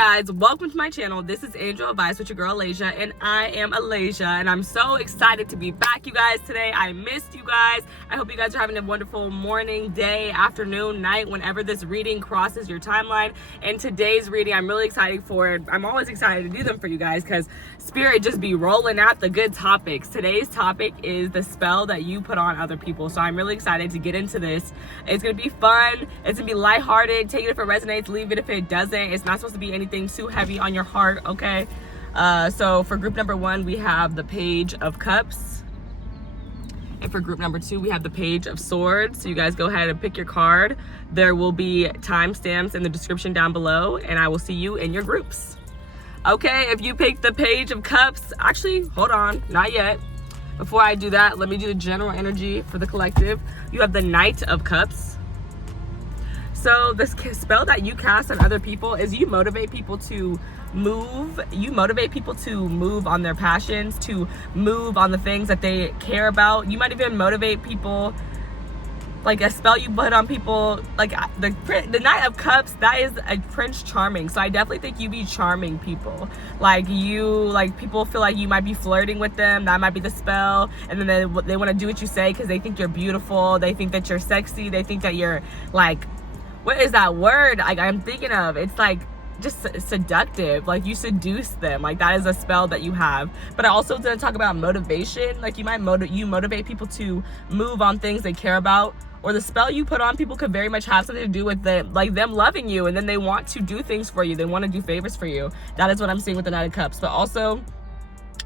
guys, welcome to my channel. This is Angel Advice with your girl Alaysia, and I am Alaysia, and I'm so excited to be back, you guys, today. I missed you guys. I hope you guys are having a wonderful morning, day, afternoon, night, whenever this reading crosses your timeline. And today's reading, I'm really excited for it. I'm always excited to do them for you guys because Spirit just be rolling out the good topics. Today's topic is the spell that you put on other people. So I'm really excited to get into this. It's gonna be fun. It's gonna be lighthearted. Take it if it resonates, leave it if it doesn't. It's not supposed to be anything too heavy on your heart, okay? So for group number 1, we have the Page of Cups. And for group number 2, we have the Page of Swords. So you guys go ahead and pick your card. There will be timestamps in the description down below, and I will see you in your groups. Okay, if you pick the Page of Cups, actually, hold on, not yet. Before I do that, let me do the general energy for the collective. You have the Knight of Cups. So this spell that you cast on other people is you motivate people to move. You motivate people to move on their passions, to move on the things that they care about. You might even motivate people, like a spell you put on people, like the Knight of Cups, that is a Prince Charming. So I definitely think you be charming people. Like people feel like you might be flirting with them. That might be the spell. And then they want to do what you say because they think you're beautiful. They think that you're sexy. They think that you're like, what is that word like I'm thinking of? It's like just seductive. Like you seduce them. Like that is a spell that you have. But I also didn't talk about motivation. Like you might motivate people to move on things they care about. Or the spell you put on people could very much have something to do with them loving you, and then they want to do things for you. They want to do favors for you. That is what I'm seeing with the Knight of Cups. But also,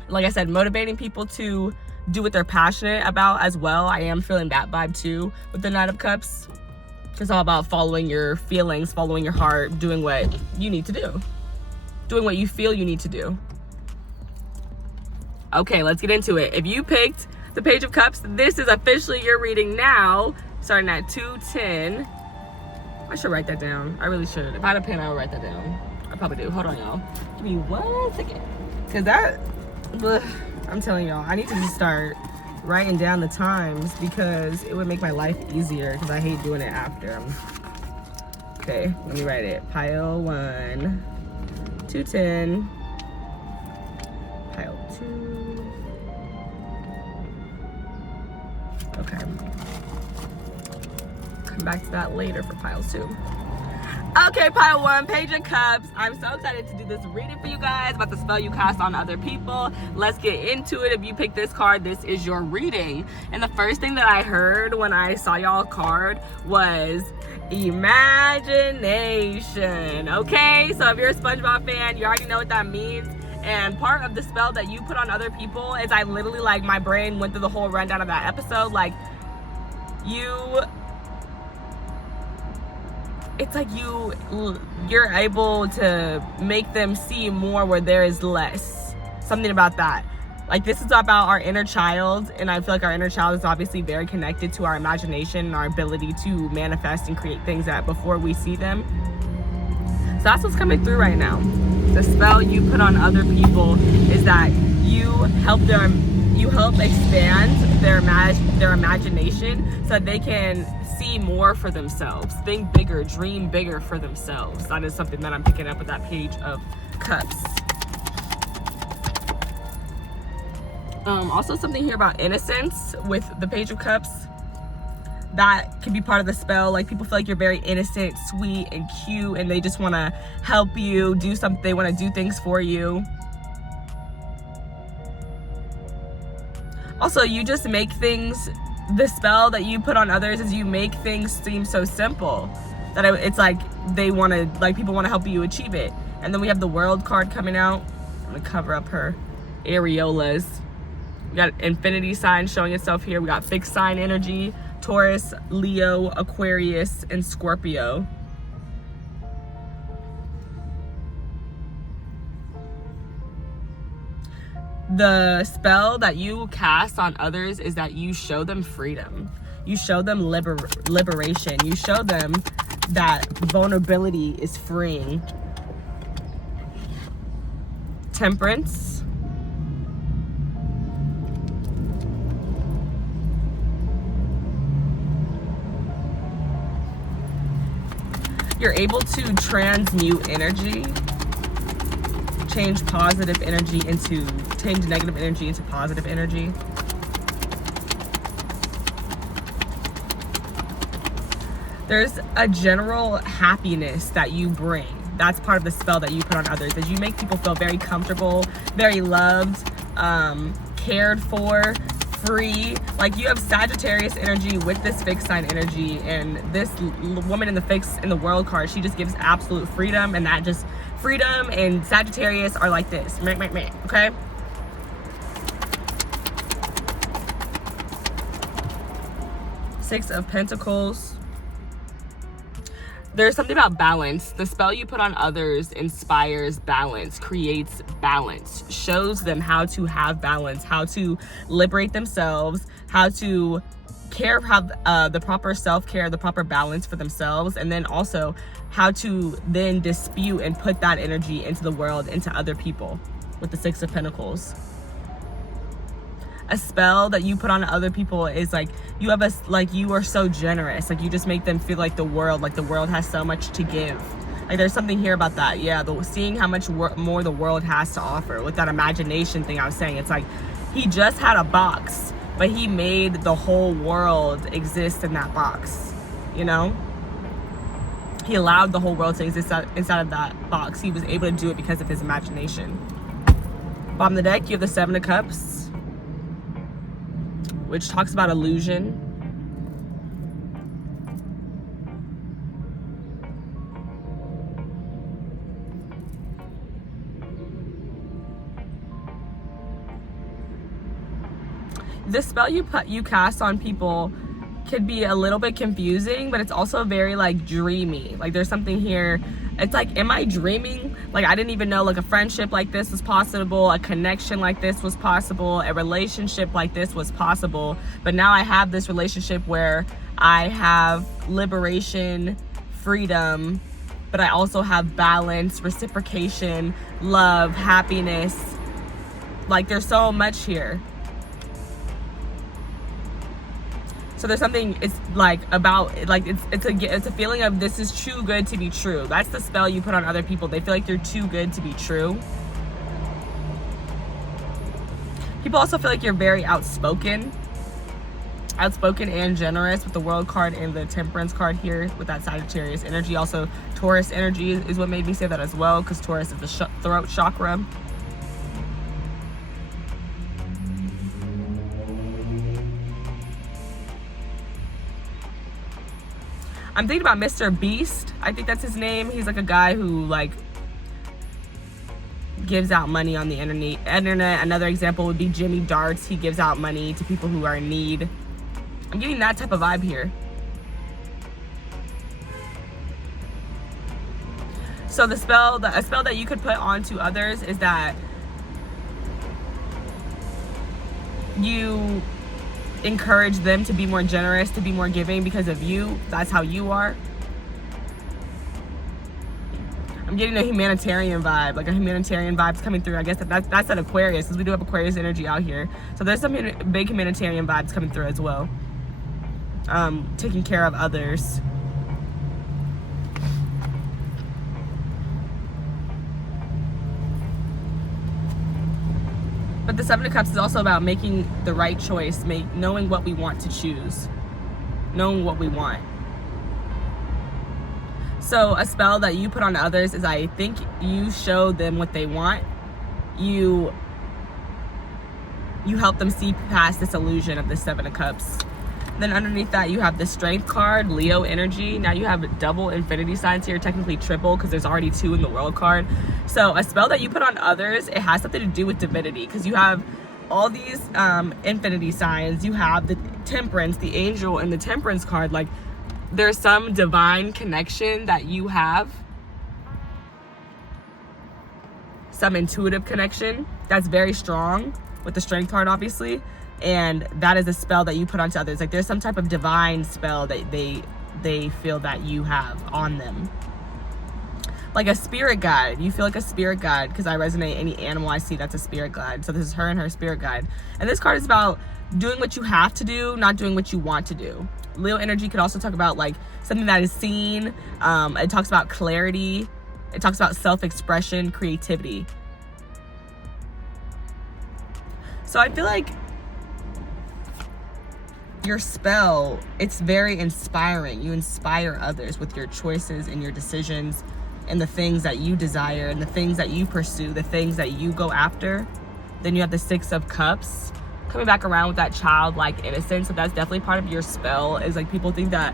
like I said, motivating people to do what they're passionate about as well. I am feeling that vibe too with the Knight of Cups. It's all about following your feelings, following your heart, doing what you need to do. Doing what you feel you need to do. Okay, let's get into it. If you picked the Page of Cups, this is officially your reading now, starting at 2:10. I should write that down. I really should. If I had a pen, I would write that down. I probably do. Hold on, y'all. Give me 1 second. Because I'm telling y'all, I need to just start writing down the times because it would make my life easier because I hate doing it after. Okay, let me write it. Pile 1, 2:10. Pile 2. Okay. Come back to that later for pile 2. Okay, pile 1, Page of Cups. I'm so excited to do this reading for you guys about the spell you cast on other people. Let's get into it. If you pick this card, this is your reading. And the first thing that I heard when I saw y'all card was imagination. Okay, so if you're a SpongeBob fan, you already know what that means. And part of the spell that you put on other people is I literally, like, my brain went through the whole rundown of that episode. Like, it's like you're able to make them see more where there is less. Something about that. Like, this is about our inner child, and I feel like our inner child is obviously very connected to our imagination and our ability to manifest and create things that before we see them. So that's what's coming through right now. The spell you put on other people is that you help expand their imagination so that they can see more for themselves, think bigger, dream bigger for themselves. That is something that I'm picking up with that Page of Cups. Also something here about innocence with the Page of Cups. That can be part of the spell. Like, people feel like you're very innocent, sweet, and cute, and they just want to help you do something. They want to do things for you. Also, you just make things, the spell that you put on others is you make things seem so simple that it's like people want to help you achieve it. And then we have the World card coming out. I'm going to cover up her areolas. We got infinity sign showing itself here. We got fixed sign energy, Taurus, Leo, Aquarius, and Scorpio. The spell that you cast on others is that you show them freedom. You show them liberation. You show them that vulnerability is freeing. Temperance. You're able to transmute energy. change negative energy into positive energy. There's a general happiness that you bring. That's part of the spell that you put on others, is you make people feel very comfortable, very loved, cared for, free. Like, you have Sagittarius energy with this fixed sign energy, and this woman in the world card, she just gives absolute freedom, and that just freedom and Sagittarius are like this. Okay? Six of Pentacles. There's something about balance. The spell you put on others inspires balance, creates balance, shows them how to have balance, how to liberate themselves, how to have the proper self-care, the proper balance for themselves, and then also how to then dispute and put that energy into the world, into other people with the Six of Pentacles. A spell that you put on other people is like, you are so generous. Like, you just make them feel like the world has so much to give. Like, there's something here about that. Yeah, seeing how much more the world has to offer. With that imagination thing I was saying, it's like he just had a box, but he made the whole world exist in that box, you know? He allowed the whole world to exist inside of that box. He was able to do it because of his imagination. Bottom of the deck, you have the Seven of Cups, which talks about illusion. The spell you cast on people could be a little bit confusing, but it's also very like dreamy. Like, there's something here. It's like, am I dreaming? Like, I didn't even know like a friendship like this was possible, a connection like this was possible, a relationship like this was possible. But now I have this relationship where I have liberation, freedom, but I also have balance, reciprocation, love, happiness. Like, there's so much here. So there's something, it's like about, like, it's a feeling of, this is too good to be true. That's the spell you put on other people. They feel like they're too good to be true. People also feel like you're very outspoken and generous with the World card and the Temperance card here with that Sagittarius energy. Also, Taurus energy is what made me say that as well, because Taurus is the throat chakra. I'm thinking about Mr. Beast. I think that's his name. He's like a guy who like gives out money on the internet. Another example would be Jimmy Darts. He gives out money to people who are in need. I'm getting that type of vibe here. So a spell that you could put onto others is that you encourage them to be more generous, to be more giving because of you. That's how you are. I'm getting a humanitarian vibe, like a humanitarian vibe's coming through. I guess that's an Aquarius, because we do have Aquarius energy out here. So there's some big humanitarian vibes coming through as well. Taking care of others. But the Seven of Cups is also about making the right choice, knowing what we want to choose, knowing what we want. So a spell that you put on others is, I think you show them what they want. You help them see past this illusion of the Seven of Cups. Then underneath that, you have the Strength card, Leo energy. Now you have double infinity signs here, technically triple, because there's already 2 in the World card. So a spell that you put on others, it has something to do with divinity, because you have all these infinity signs. You have the Temperance, the Angel, and the Temperance card. Like, there's some divine connection that you have, some intuitive connection that's very strong with the Strength card, obviously. And that is a spell that you put onto others. Like, there's some type of divine spell that they feel that you have on them. Like a spirit guide. You feel like a spirit guide, because I resonate any animal I see that's a spirit guide. So this is her and her spirit guide. And this card is about doing what you have to do, not doing what you want to do. Leo energy could also talk about like something that is seen. It talks about clarity. It talks about self-expression, creativity. So I feel like your spell, it's very inspiring. You inspire others with your choices and your decisions and the things that you desire and the things that you pursue, the things that you go after. Then you have the Six of Cups coming back around with that childlike innocence. So that's definitely part of your spell, is like people think that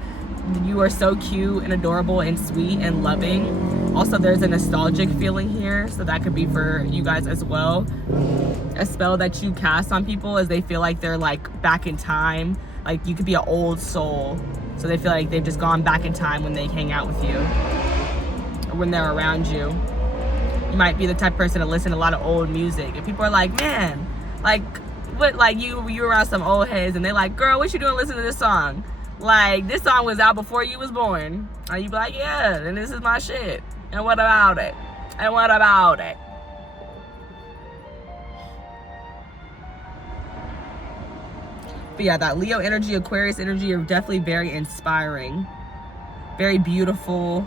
you are so cute and adorable and sweet and loving. Also, there's a nostalgic feeling here, so that could be for you guys as well. A spell that you cast on people is they feel like they're like back in time. Like you could be an old soul, so they feel like they've just gone back in time when they hang out with you or when they're around you. You might be the type of person to listen to a lot of old music, and people are like, man, like what, like you around some old heads, and they're like, girl, what you doing listening to this song? Like, this song was out before you was born. And you be like, yeah, and this is my shit. And what about it? And what about it? But yeah, that Leo energy, Aquarius energy are definitely very inspiring. Very beautiful.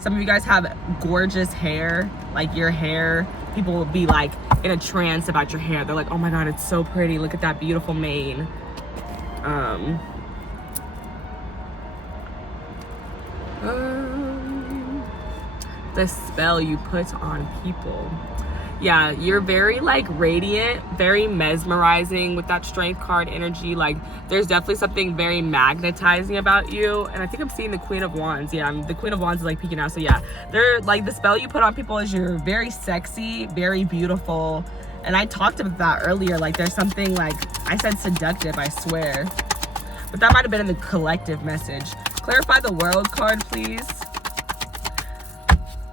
Some of you guys have gorgeous hair. Like your hair, people will be like in a trance about your hair. They're like, oh my God, it's so pretty. Look at that beautiful mane. The spell you put on people. Yeah, you're very like radiant, very mesmerizing with that strength card energy. Like there's definitely something very magnetizing about you. And I think I'm seeing the Queen of Wands. Yeah, the Queen of Wands is like peeking out. So yeah, they're like, the spell you put on people is you're very sexy, very beautiful. And I talked about that earlier. Like there's something like, I said seductive, I swear. But that might have been in the collective message. Clarify the World card, please.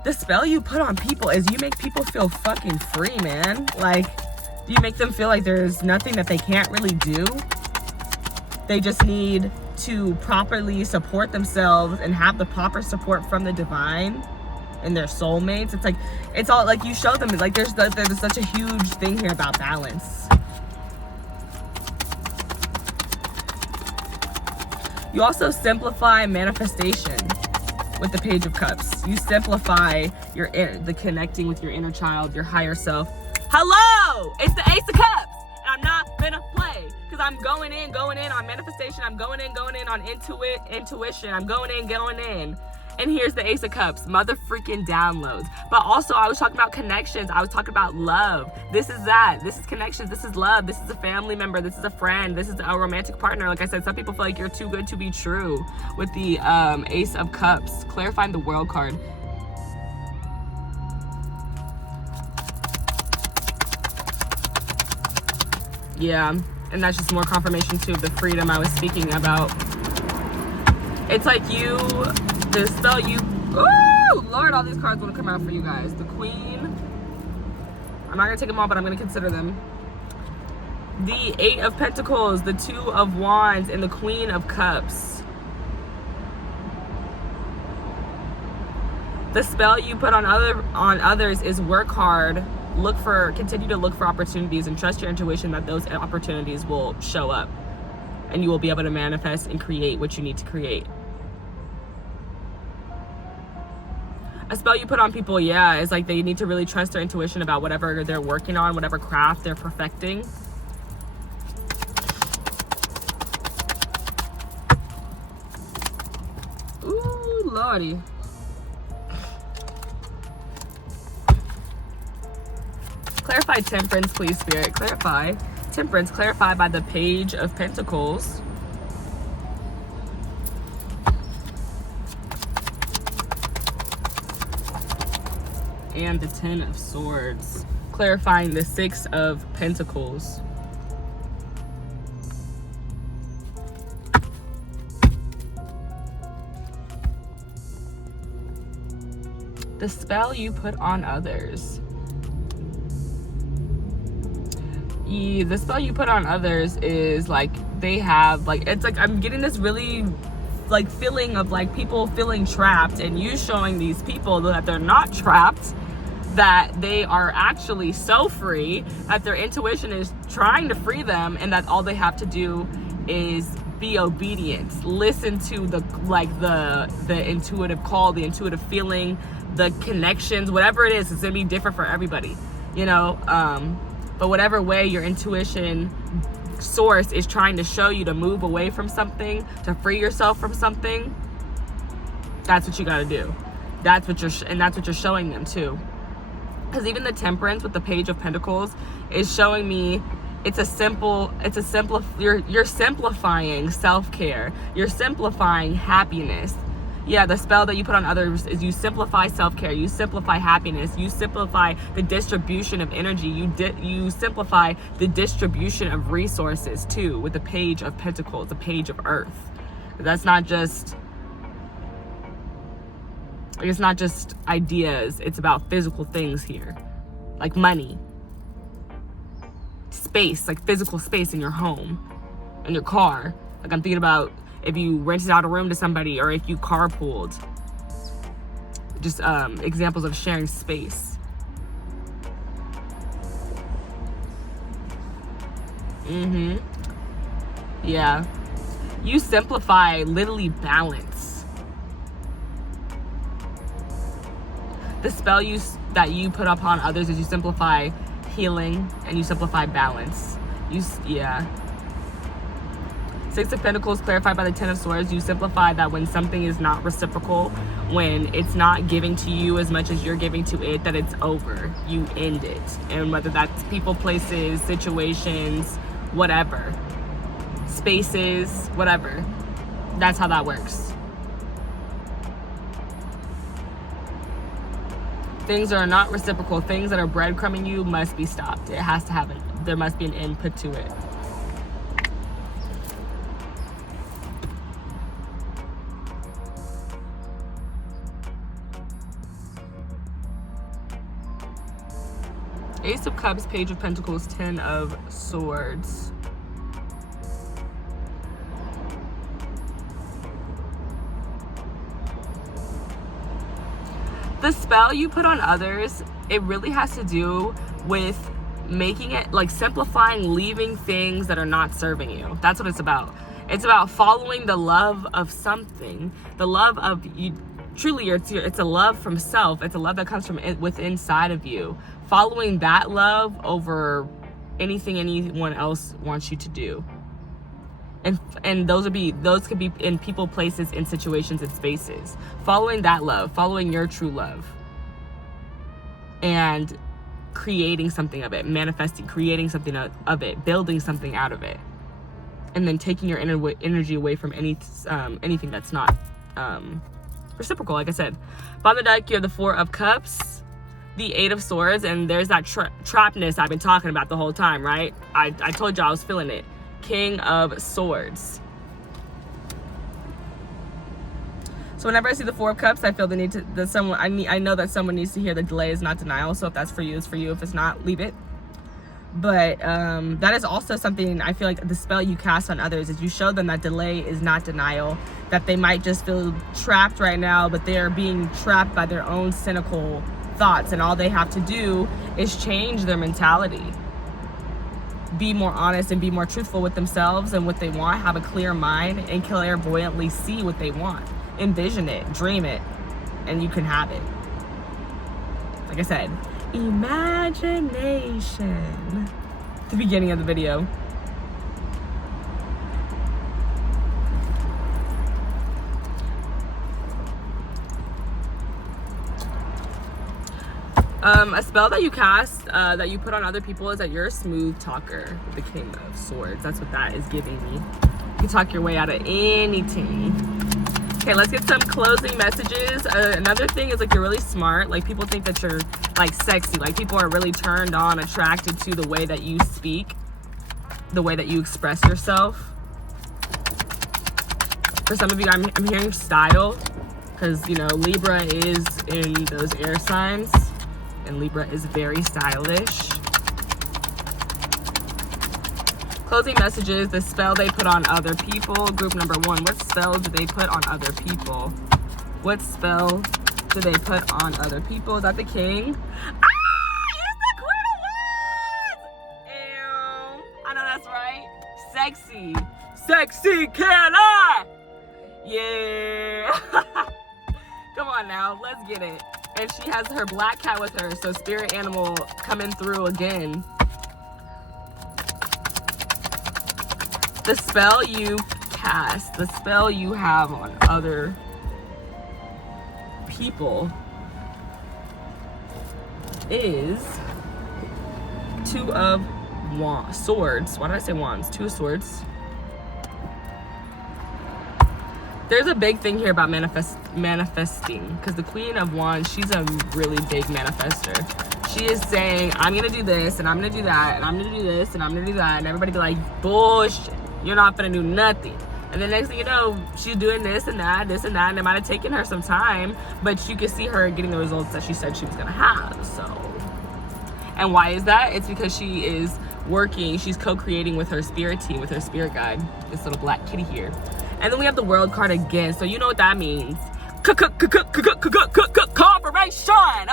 The spell you put on people is you make people feel fucking free, man. Like, you make them feel like there's nothing that they can't really do. They just need to properly support themselves and have the proper support from the divine and their soulmates. It's like, it's all like you show them, like there's such a huge thing here about balance. You also simplify manifestation with the Page of Cups. You simplify the connecting with your inner child, your higher self. Hello, it's the Ace of Cups, and I'm not gonna play because I'm going in on manifestation. I'm going in on intuition. I'm going in. And here's the Ace of Cups, mother freaking downloads. But also, I was talking about connections. I was talking about love. This is that. This is connections. This is love. This is a family member. This is a friend. This is a romantic partner. Like I said, some people feel like you're too good to be true with the Ace of Cups. Clarifying the World card. Yeah, and that's just more confirmation too of the freedom I was speaking about. It's like the spell you, ooh, Lord, all these cards want to come out for you guys. The Queen, I'm not gonna take them all, but I'm gonna consider them. The Eight of Pentacles, the Two of Wands, and the Queen of Cups. The spell you put on others is work hard, continue to look for opportunities, and trust your intuition that those opportunities will show up, and you will be able to manifest and create what you need to create. A spell you put on people, yeah, is like they need to really trust their intuition about whatever they're working on, whatever craft they're perfecting. Ooh, Lordy. Clarify Temperance, please, Spirit. Clarify. Temperance, clarified by the Page of Pentacles. And the Ten of Swords, clarifying the Six of Pentacles. The spell you put on others. The spell you put on others is like they have, like, it's like I'm getting this really like feeling of like people feeling trapped, and you showing these people that they're not trapped, that they are actually so free, that their intuition is trying to free them, and that all they have to do is be obedient, listen to the intuitive call, the intuitive feeling, the connections, whatever it is. It's gonna be different for everybody. but whatever way your intuition source is trying to show you to move away from something, to free yourself from something, that's what you got to do. That's what you're showing them too. Because even the Temperance with the Page of Pentacles is showing me you're simplifying self-care. You're simplifying happiness. Yeah, the spell that you put on others is you simplify self-care, you simplify happiness, you simplify the distribution of energy, you simplify the distribution of resources too, with the Page of Pentacles, the Page of Earth. That's not just, it's not just ideas, it's about physical things here, like money, space, like physical space in your home, in your car. Like I'm thinking about if you rented out a room to somebody or if you carpooled. Just examples of sharing space. Yeah. You simplify literally balance. The spell that you put upon others is you simplify healing and you simplify balance. Yeah. Six of Pentacles clarified by the Ten of Swords. You simplify that when something is not reciprocal, when it's not giving to you as much as you're giving to it, that it's over. You end it. And whether that's people, places, situations, whatever, spaces, whatever, that's how that works. Things that are not reciprocal, things that are breadcrumbing you must be stopped. It has to have there must be an input to it. Ace of Cups, Page of Pentacles, Ten of Swords. The spell you put on others, it really has to do with making it, like simplifying, leaving things that are not serving you. That's what it's about. It's about following the love of something. The love of you. Truly, it's a love from self. It's a love that comes from within inside of you. Following that love over anything anyone else wants you to do. And those could be in people, places, in situations, and spaces. Following that love, following your true love, and creating something of it, manifesting, creating something of it, building something out of it, and then taking your energy away from anything that's not reciprocal. Like I said, bottom of the deck, you have the Four of Cups, the Eight of Swords, and there's that trapness I've been talking about the whole time, right? I told you I was feeling it. King of Swords. So whenever I see the Four of Cups, I feel the need to I know that someone needs to hear the delay is not denial. So if that's for you, it's for you. If it's not, leave it. But that is also something I feel like the spell you cast on others is you show them that delay is not denial, that they might just feel trapped right now, but they're being trapped by their own cynical thoughts, and all they have to do is change their mentality, be more honest and be more truthful with themselves and what they want, have a clear mind, and clairvoyantly see what they want, envision it, dream it, and you can have it. Like I said, imagination. The beginning of the video. A spell that you cast, that you put on other people, is that you're a smooth talker with the King of Swords. That's what that is giving me. You can talk your way out of anything. Okay, let's get some closing messages. Another thing is, like, you're really smart. Like, people think that you're, like, sexy. Like, people are really turned on, attracted to the way that you speak, the way that you express yourself. For some of you, I'm hearing style, because, you know, Libra is in those air signs, and Libra is very stylish. Closing messages, the spell they put on other people. Group number one, what spell do they put on other people? What spell do they put on other people? Is that the King? Ah! It's the Queen of Wands! Ew. I know that's right. Sexy. Sexy can I? Yeah. Come on now, let's get it. And she has her black cat with her, so spirit animal coming through again. The spell you cast, the spell you have on other people is Two of Swords. Why did I say wands? Two of Swords. There's a big thing here about manifesting, because the Queen of Wands, she's a really big manifester. She is saying, I'm gonna do this, and I'm gonna do that, and I'm gonna do this, and I'm gonna do that, and everybody be like, bullshit, you're not gonna do nothing. And the next thing you know, she's doing this and that, and it might have taken her some time, but you can see her getting the results that she said she was gonna have. So, and why is that? It's because she is working, she's co-creating with her spirit team, with her spirit guide, this little black kitty here. And then we have the World card again, so you know what that means. Confirmation,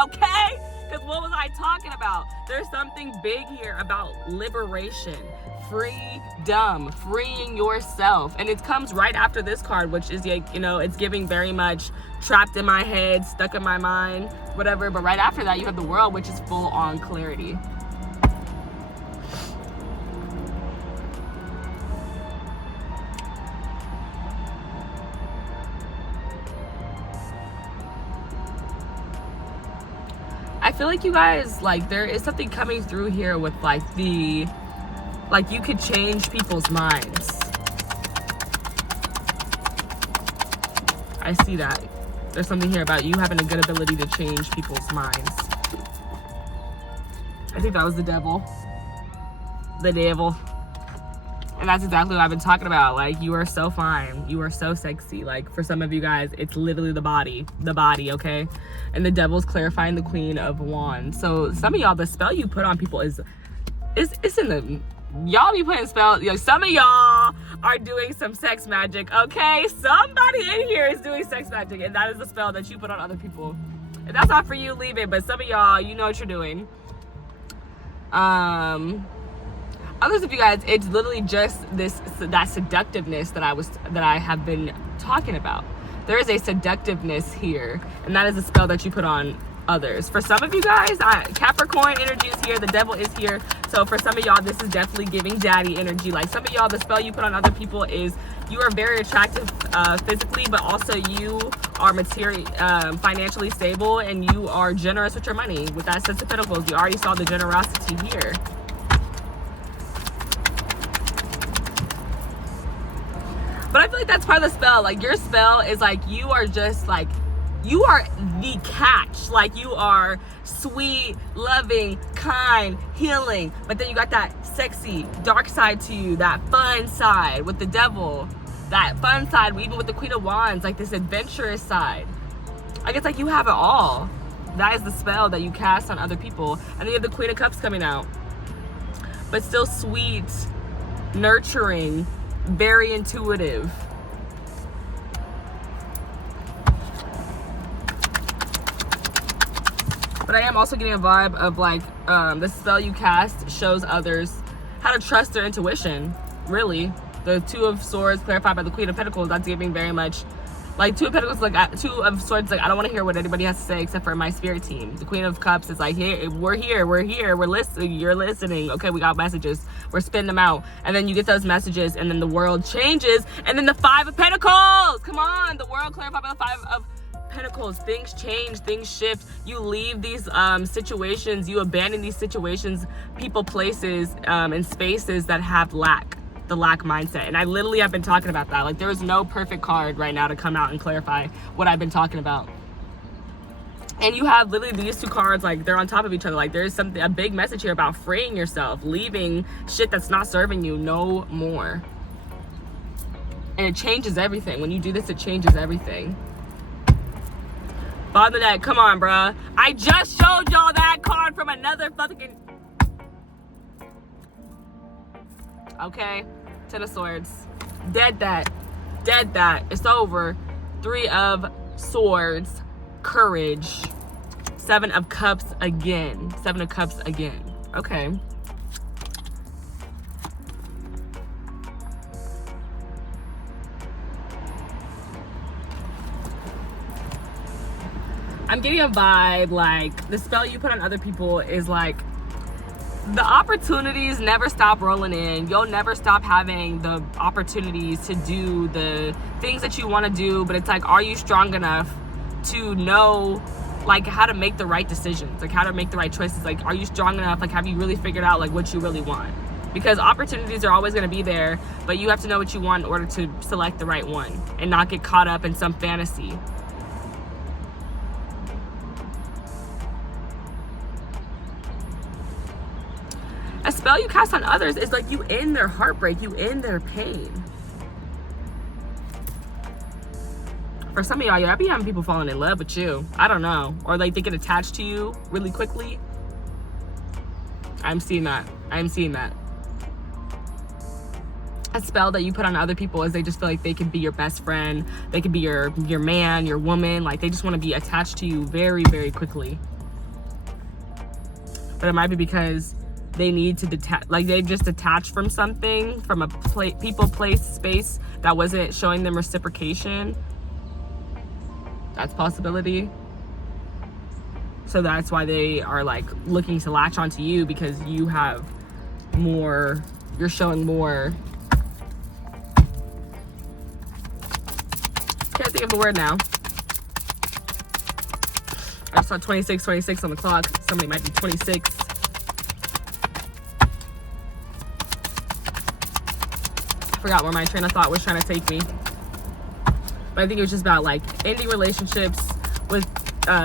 okay? Because what was I talking about? There's something big here about liberation, freedom, freeing yourself. And it comes right after this card, which is, you know, it's giving very much trapped in my head, stuck in my mind, whatever. But right after that, you have the World, which is full on clarity. I feel like you guys, like, there is something coming through here with, like, you could change people's minds. I see that. There's something here about you having a good ability to change people's minds. I think that was the devil. The devil. And that's exactly what I've been talking about. Like, you are so fine. You are so sexy. Like, for some of you guys, it's literally the body, okay? And the devil's clarifying the Queen of Wands. So some of y'all, the spell you put on people is in the, y'all be putting spells. You know, some of y'all are doing some sex magic, okay? Somebody in here is doing sex magic, and that is the spell that you put on other people. If that's not for you, leave it. But some of y'all, you know what you're doing. Others of you guys, it's literally just that seductiveness that I have been talking about. There is a seductiveness here, and that is a spell that you put on others. For some of you guys, Capricorn energy is here, the devil is here. So for some of y'all, this is definitely giving daddy energy. Like, some of y'all, the spell you put on other people is you are very attractive physically, but also you are financially stable, and you are generous with your money. With that Six of Pentacles, you already saw the generosity here. But I feel like that's part of the spell. Like, your spell is like, you are just like, you are the catch. Like, you are sweet, loving, kind, healing. But then you got that sexy, dark side to you, that fun side with the devil. That fun side, even with the Queen of Wands, like this adventurous side. I guess, like, you have it all. That is the spell that you cast on other people. And then you have the Queen of Cups coming out. But still sweet, nurturing, very intuitive. But I am also getting a vibe of, like, the spell you cast shows others how to trust their intuition. Really, the Two of Swords clarified by the Queen of Pentacles, that's giving very much, like, Two of Pentacles, like, Two of Swords, like, I don't want to hear what anybody has to say except for my spirit team. The Queen of Cups is like, hey, we're listening, you're listening, okay, we got messages, we're spinning them out. And then you get those messages, and then the world changes, and then the Five of Pentacles, come on, the world clarified by the Five of Pentacles. Things change, things shift. You leave these situations, you abandon these situations, people, places, and spaces that have the lack mindset. And I literally have been talking about that. Like, there is no perfect card right now to come out and clarify what I've been talking about. And you have literally these two cards, like, they're on top of each other. Like, there's a big message here about freeing yourself, leaving shit that's not serving you no more. And it changes everything. When you do this, it changes everything. Bottom of the deck, come on, bruh. I just showed y'all that card from another fucking... Okay, Ten of Swords. Dead that. It's over. Three of Swords. Courage. Seven of Cups again. Okay. I'm getting a vibe like the spell you put on other people is like the opportunities never stop rolling in. You'll never stop having the opportunities to do the things that you want to do, but it's like, are you strong enough to know like how to make the right decisions, like how to make the right choices? Like, are you strong enough? Like, have you really figured out like what you really want? Because opportunities are always going to be there, but you have to know what you want in order to select the right one and not get caught up in some fantasy. A spell you cast on others is like you end their heartbreak, you end their pain. For some of y'all, I be having people falling in love with you. I don't know. Or like they get attached to you really quickly. I'm seeing that. A spell that you put on other people is they just feel like they could be your best friend. They could be your man, your woman. Like they just want to be attached to you very, very quickly. But it might be because they need to detach, like they just detached from something, from a people, place, space that wasn't showing them reciprocation. That's a possibility. So that's why they are like looking to latch onto you, because you have more, you're showing more. Can't think of the word now. I saw 26 on the clock. Somebody might be 26. Forgot where my train of thought was trying to take me. But I think it was just about like ending relationships with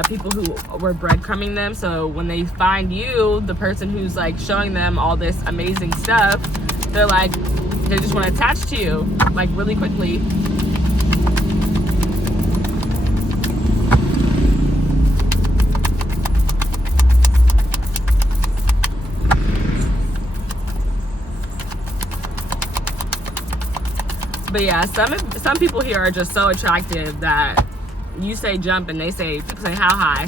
people who were breadcrumbing them. So when they find you, the person who's like showing them all this amazing stuff, they're like, they just want to attach to you like really quickly. But yeah, some people here are just so attractive that you say jump and people say how high.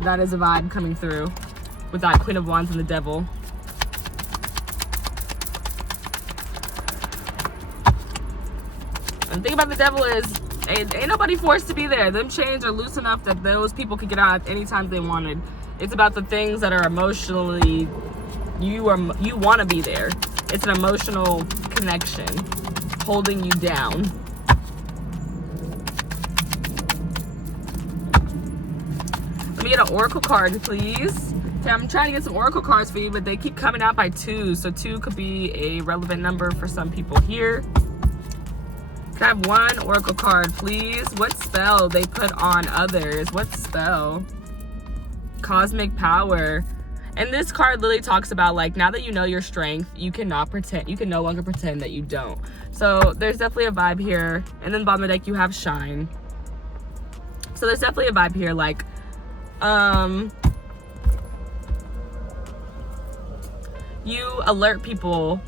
That is a vibe coming through with that Queen of Wands and the Devil. And the thing about the Devil is, ain't nobody forced to be there. Them chains are loose enough that those people could get out at any time they wanted. It's about the things that are emotionally, you want to be there. It's an emotional connection holding you down. Let me get an oracle card, please. Okay, I'm trying to get some oracle cards for you, but they keep coming out by 2, so 2 could be a relevant number for some people here. Can I have one oracle card, please? What spell they put on others? What spell? Cosmic power. And this card literally talks about like, now that you know your strength, you can no longer pretend that you don't. So there's definitely a vibe here. And then bottom of the deck you have shine. So there's definitely a vibe here, like you alert people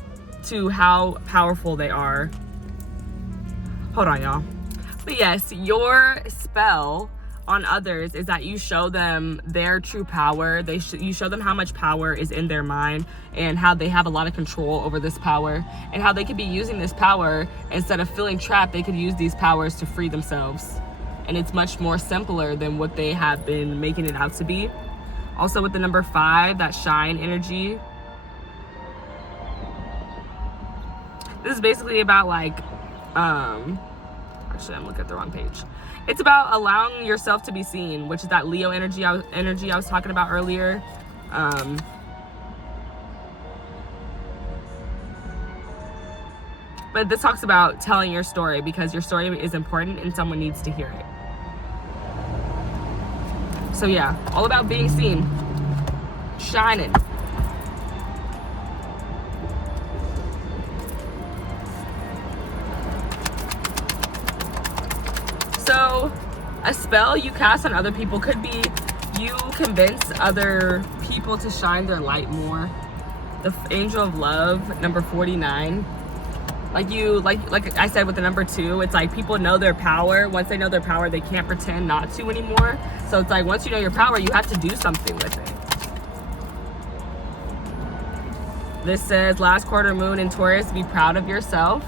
to how powerful they are. Hold on, y'all. But yes, your spell on others is that you show them their true power. You show them how much power is in their mind and how they have a lot of control over this power, and how they could be using this power instead of feeling trapped. They could use these powers to free themselves, and it's much more simpler than what they have been making it out to be. Also with the number 5, that shine energy, this is basically about like actually I'm looking at the wrong page. It's about allowing yourself to be seen, which is that Leo energy I was talking about earlier. But this talks about telling your story, because your story is important and someone needs to hear it. So yeah, all about being seen, shining. So a spell you cast on other people could be you convince other people to shine their light more. The Angel of Love, number 49. Like I said with the number 2, it's like people know their power. Once they know their power, they can't pretend not to anymore. So it's like once you know your power, you have to do something with it. This says last quarter moon in Taurus, be proud of yourself.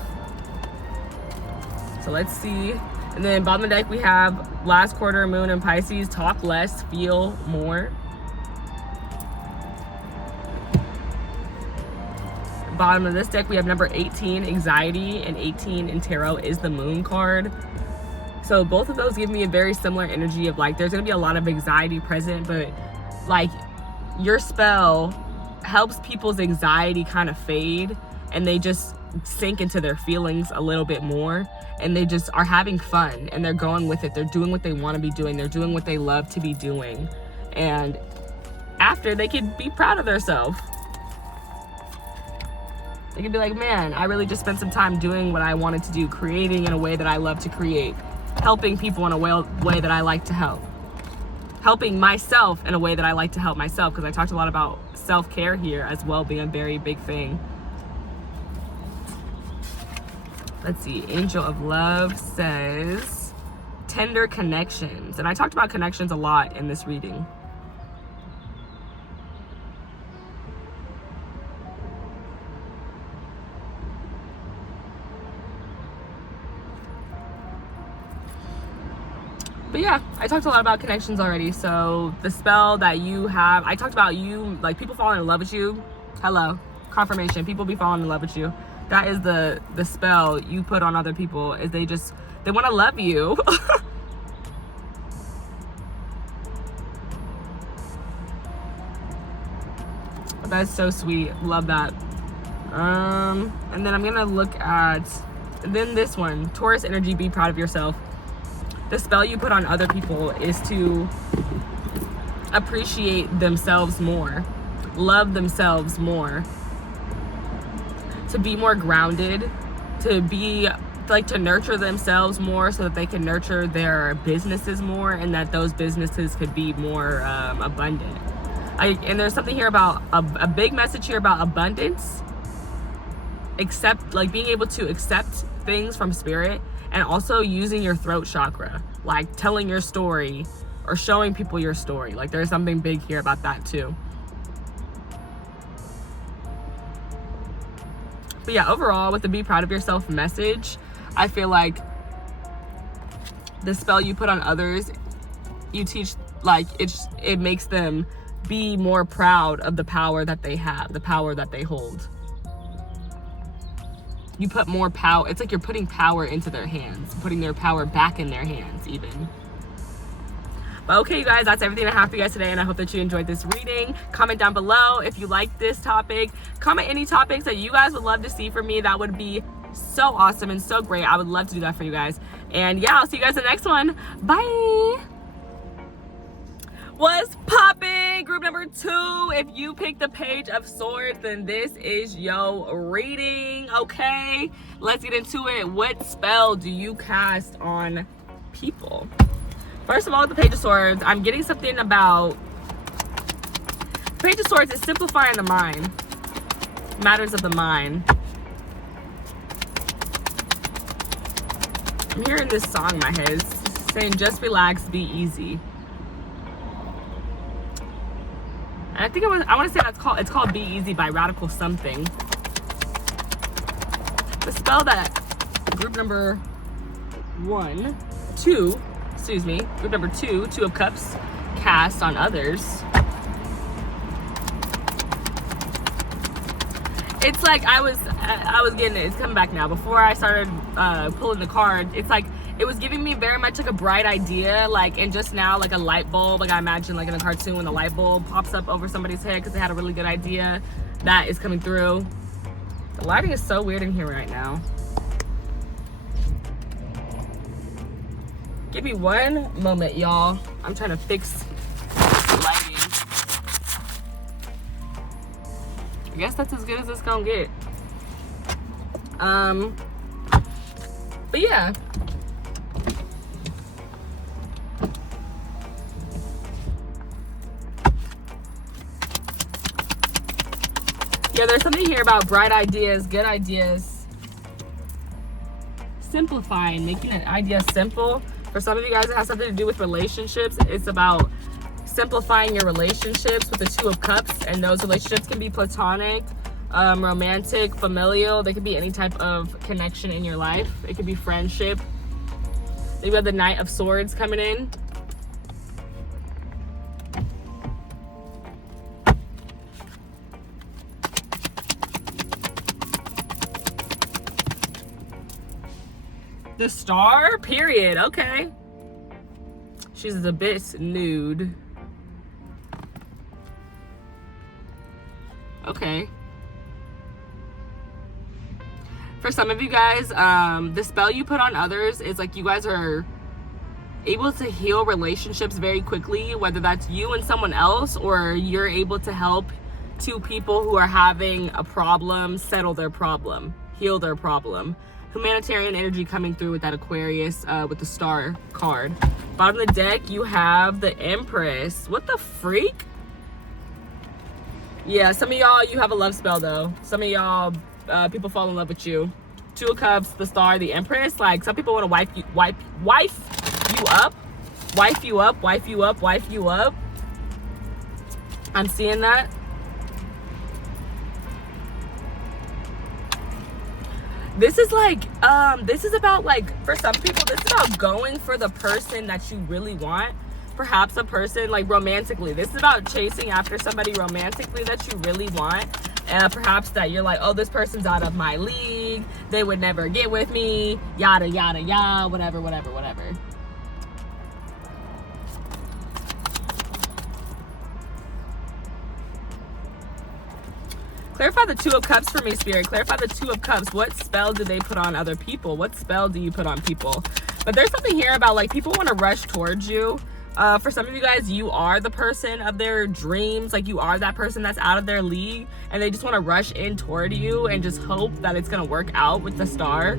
So let's see And then bottom of the deck, we have last quarter moon in Pisces, talk less, feel more. Bottom of this deck, we have number 18, anxiety, and 18 in tarot is the moon card. So both of those give me a very similar energy of like, there's gonna be a lot of anxiety present, but like your spell helps people's anxiety kind of fade and they just sink into their feelings a little bit more, and they just are having fun and they're going with it. They're doing what they want to be doing. They're doing what they love to be doing. And after, they can be proud of themselves. They can be like, man, I really just spent some time doing what I wanted to do, creating in a way that I love to create, helping people in a way that I like to help, helping myself in a way that I like to help myself, because I talked a lot about self-care here as well being a very big thing. Let's see, Angel of Love says tender connections. And I talked about connections a lot in this reading. But yeah, I talked a lot about connections already. So the spell that you have, I talked about you, like people falling in love with you. Hello, confirmation, people be falling in love with you. That is the spell you put on other people, is they want to love you. That's so sweet. Love that. And then I'm gonna look at, then this one, Taurus energy, be proud of yourself. The spell you put on other people is to appreciate themselves more, love themselves more, to be more grounded, to be like, to nurture themselves more so that they can nurture their businesses more, and that those businesses could be more abundant. And there's something here about a big message here about abundance, like being able to accept things from spirit, and also using your throat chakra, like telling your story or showing people your story. Like there's something big here about that too. But yeah, overall, with the be proud of yourself message, I feel like the spell you put on others, you teach, like it makes them be more proud of the power that they have, the power that they hold. You put more power, it's like you're putting power into their hands, putting their power back in their hands even. But okay, you guys, that's everything I have for you guys today, and I hope that you enjoyed this reading. Comment down below if you like this topic. Comment any topics that you guys would love to see from me. That would be so awesome and so great. I would love to do that for you guys. And yeah, I'll see you guys in the next one. Bye. What's poppin'? Group number 2. If you pick the Page of Swords, then this is your reading, okay? Let's get into it. What spell do you cast on people? First of all, with the Page of Swords, I'm getting something about... Page of Swords is simplifying the mind. Matters of the mind. I'm hearing this song in my head. It's saying, just relax, be easy. I think I want to say it's called Be Easy by Radical Something. The spell that group number 2, Two of Cups, cast on others. It's like I was getting it. It's coming back now. Before I started pulling the card, it's like it was giving me very much like a bright idea, like, and just now like a light bulb, like I imagine like in a cartoon when the light bulb pops up over somebody's head because they had a really good idea. That is coming through. The lighting is so weird in here right now. Give me one moment, y'all. I'm trying to fix the lighting. I guess that's as good as it's gonna get. But yeah. Yeah, there's something here about bright ideas, good ideas, simplifying, making an idea simple. For some of you guys, it has something to do with relationships. It's about simplifying your relationships with the Two of Cups, and those relationships can be platonic, romantic, familial. They could be any type of connection in your life. It could be friendship. Then we have the Knight of Swords coming in. The Star, period. Okay. She's a bit nude. Okay. For some of you guys, the spell you put on others is like you guys are able to heal relationships very quickly, whether that's you and someone else, or you're able to help two people who are having a problem settle their problem, heal their problem. Humanitarian energy coming through with that Aquarius, with the Star card. Bottom of the deck, you have the Empress. What the freak? Yeah, some of y'all, you have a love spell though. Some of y'all, people fall in love with you. Two of Cups, the Star, the Empress. Like, some people want to wife you up. I'm seeing that. This is like, this is about like, for some people, this is about going for the person that you really want. Perhaps a person like romantically. This is about chasing after somebody romantically that you really want. Perhaps that you're like, oh, this person's out of my league. They would never get with me. Yada, yada, yada, whatever. Clarify the Two of Cups for me, Spirit. Clarify the Two of Cups. What spell do they put on other people? What spell do you put on people? But there's something here about like people want to rush towards you. For some of you guys, you are the person of their dreams. Like you are that person that's out of their league and they just want to rush in toward you and just hope that it's going to work out with the Star.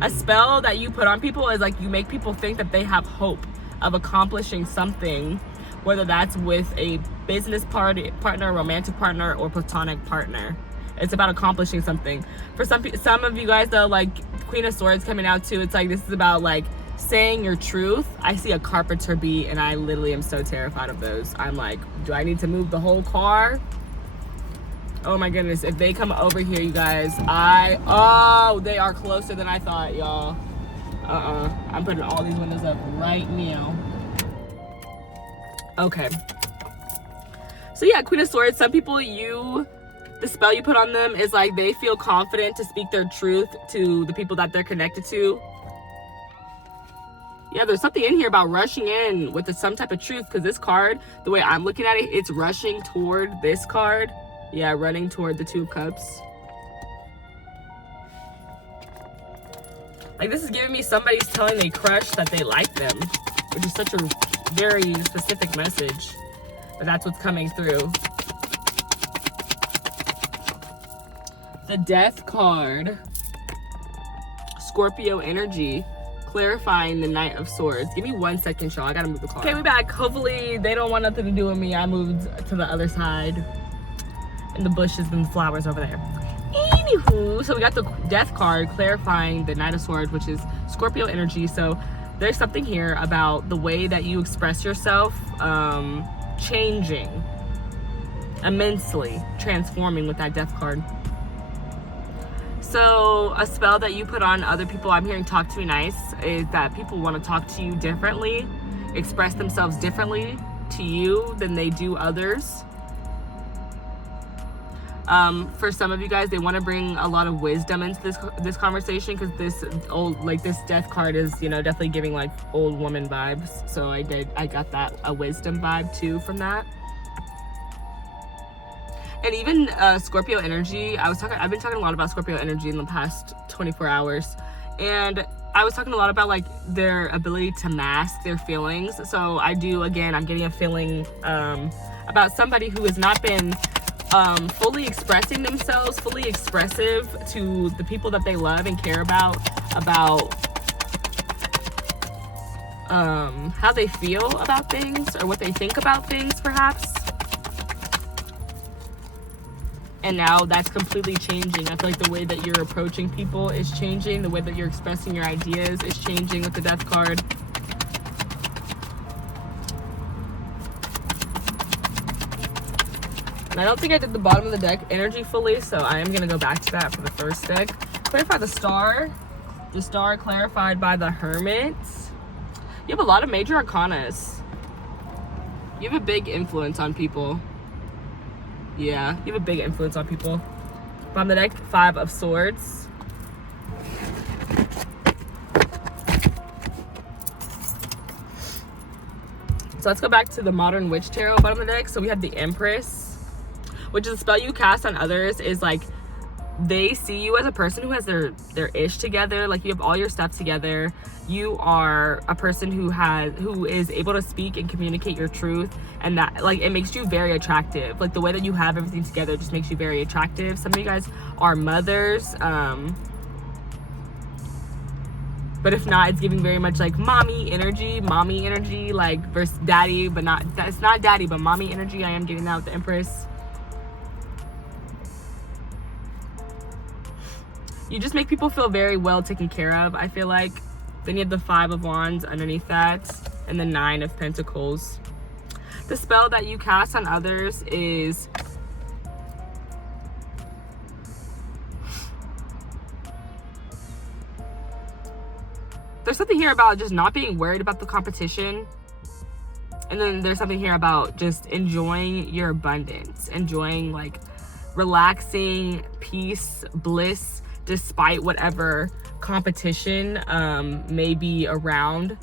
A spell that you put on people is like you make people think that they have hope of accomplishing something, whether that's with a business partner, romantic partner, or platonic partner. It's about accomplishing something. For some of you guys though, like Queen of Swords coming out too, it's like this is about like saying your truth. I see a carpenter bee and I literally am so terrified of those. I'm like, do I need to move the whole car? Oh my goodness, if they come over here, you guys, oh, they are closer than I thought, y'all. I'm putting all these windows up right now. Okay. So yeah, Queen of Swords, some people, the spell you put on them is like they feel confident to speak their truth to the people that they're connected to. Yeah, there's something in here about rushing in with some type of truth, because this card, the way I'm looking at it, it's rushing toward this card. Yeah, running toward the Two of Cups. Like, this is giving me somebody's telling a crush that they like them, which is such a very specific message. But that's what's coming through. The Death card. Scorpio energy. Clarifying the Knight of Swords. Give me 1 second, y'all. I gotta move the car. Okay, we back. Hopefully they don't want nothing to do with me. I moved to the other side. And the bushes and the flowers over there. Anywho, so we got the Death card clarifying the Knight of Swords, which is Scorpio energy. So there's something here about the way that you express yourself changing immensely, transforming with that Death card. So a spell that you put on other people, I'm hearing talk to me nice, is that people want to talk to you differently, express themselves differently to you than they do others. For some of you guys, they want to bring a lot of wisdom into this conversation, because this Death card is, you know, definitely giving like old woman vibes. So I got that a wisdom vibe too from that. And even Scorpio energy, I've been talking a lot about Scorpio energy in the past 24 hours. And I was talking a lot about like their ability to mask their feelings. So I'm getting a feeling about somebody who has not been fully expressing themselves, fully expressive to the people that they love and care about how they feel about things or what they think about things, perhaps. And now that's completely changing. I feel like the way that you're approaching people is changing. The way that you're expressing your ideas is changing with the Death card. And I don't think I did the bottom of the deck energy fully, so I am going to go back to that for the first deck. Clarify the Star. The star clarified by the Hermit. You have a lot of major arcanas. You have a big influence on people. Yeah, you have a big influence on people. Bottom of the deck, 5 of Swords. So let's go back to the Modern Witch Tarot bottom of the deck. So we have the Empress, which is a spell you cast on others. Is like they see you as a person who has their ish together. Like you have all your stuff together. You are a person who is able to speak and communicate your truth, and that like it makes you very attractive. Like the way that you have everything together just makes you very attractive. Some of you guys are mothers, but if not, it's giving very much like mommy energy, like versus daddy, but not, it's not daddy, but mommy energy. I am getting that with the Empress. You just make people feel very well taken care of, I feel like. Then you have the 5 of Wands underneath that, and the 9 of Pentacles. The spell that you cast on others is there's something here about just not being worried about the competition. And then there's something here about just enjoying your abundance, enjoying like relaxing, peace, bliss, despite whatever competition may be around.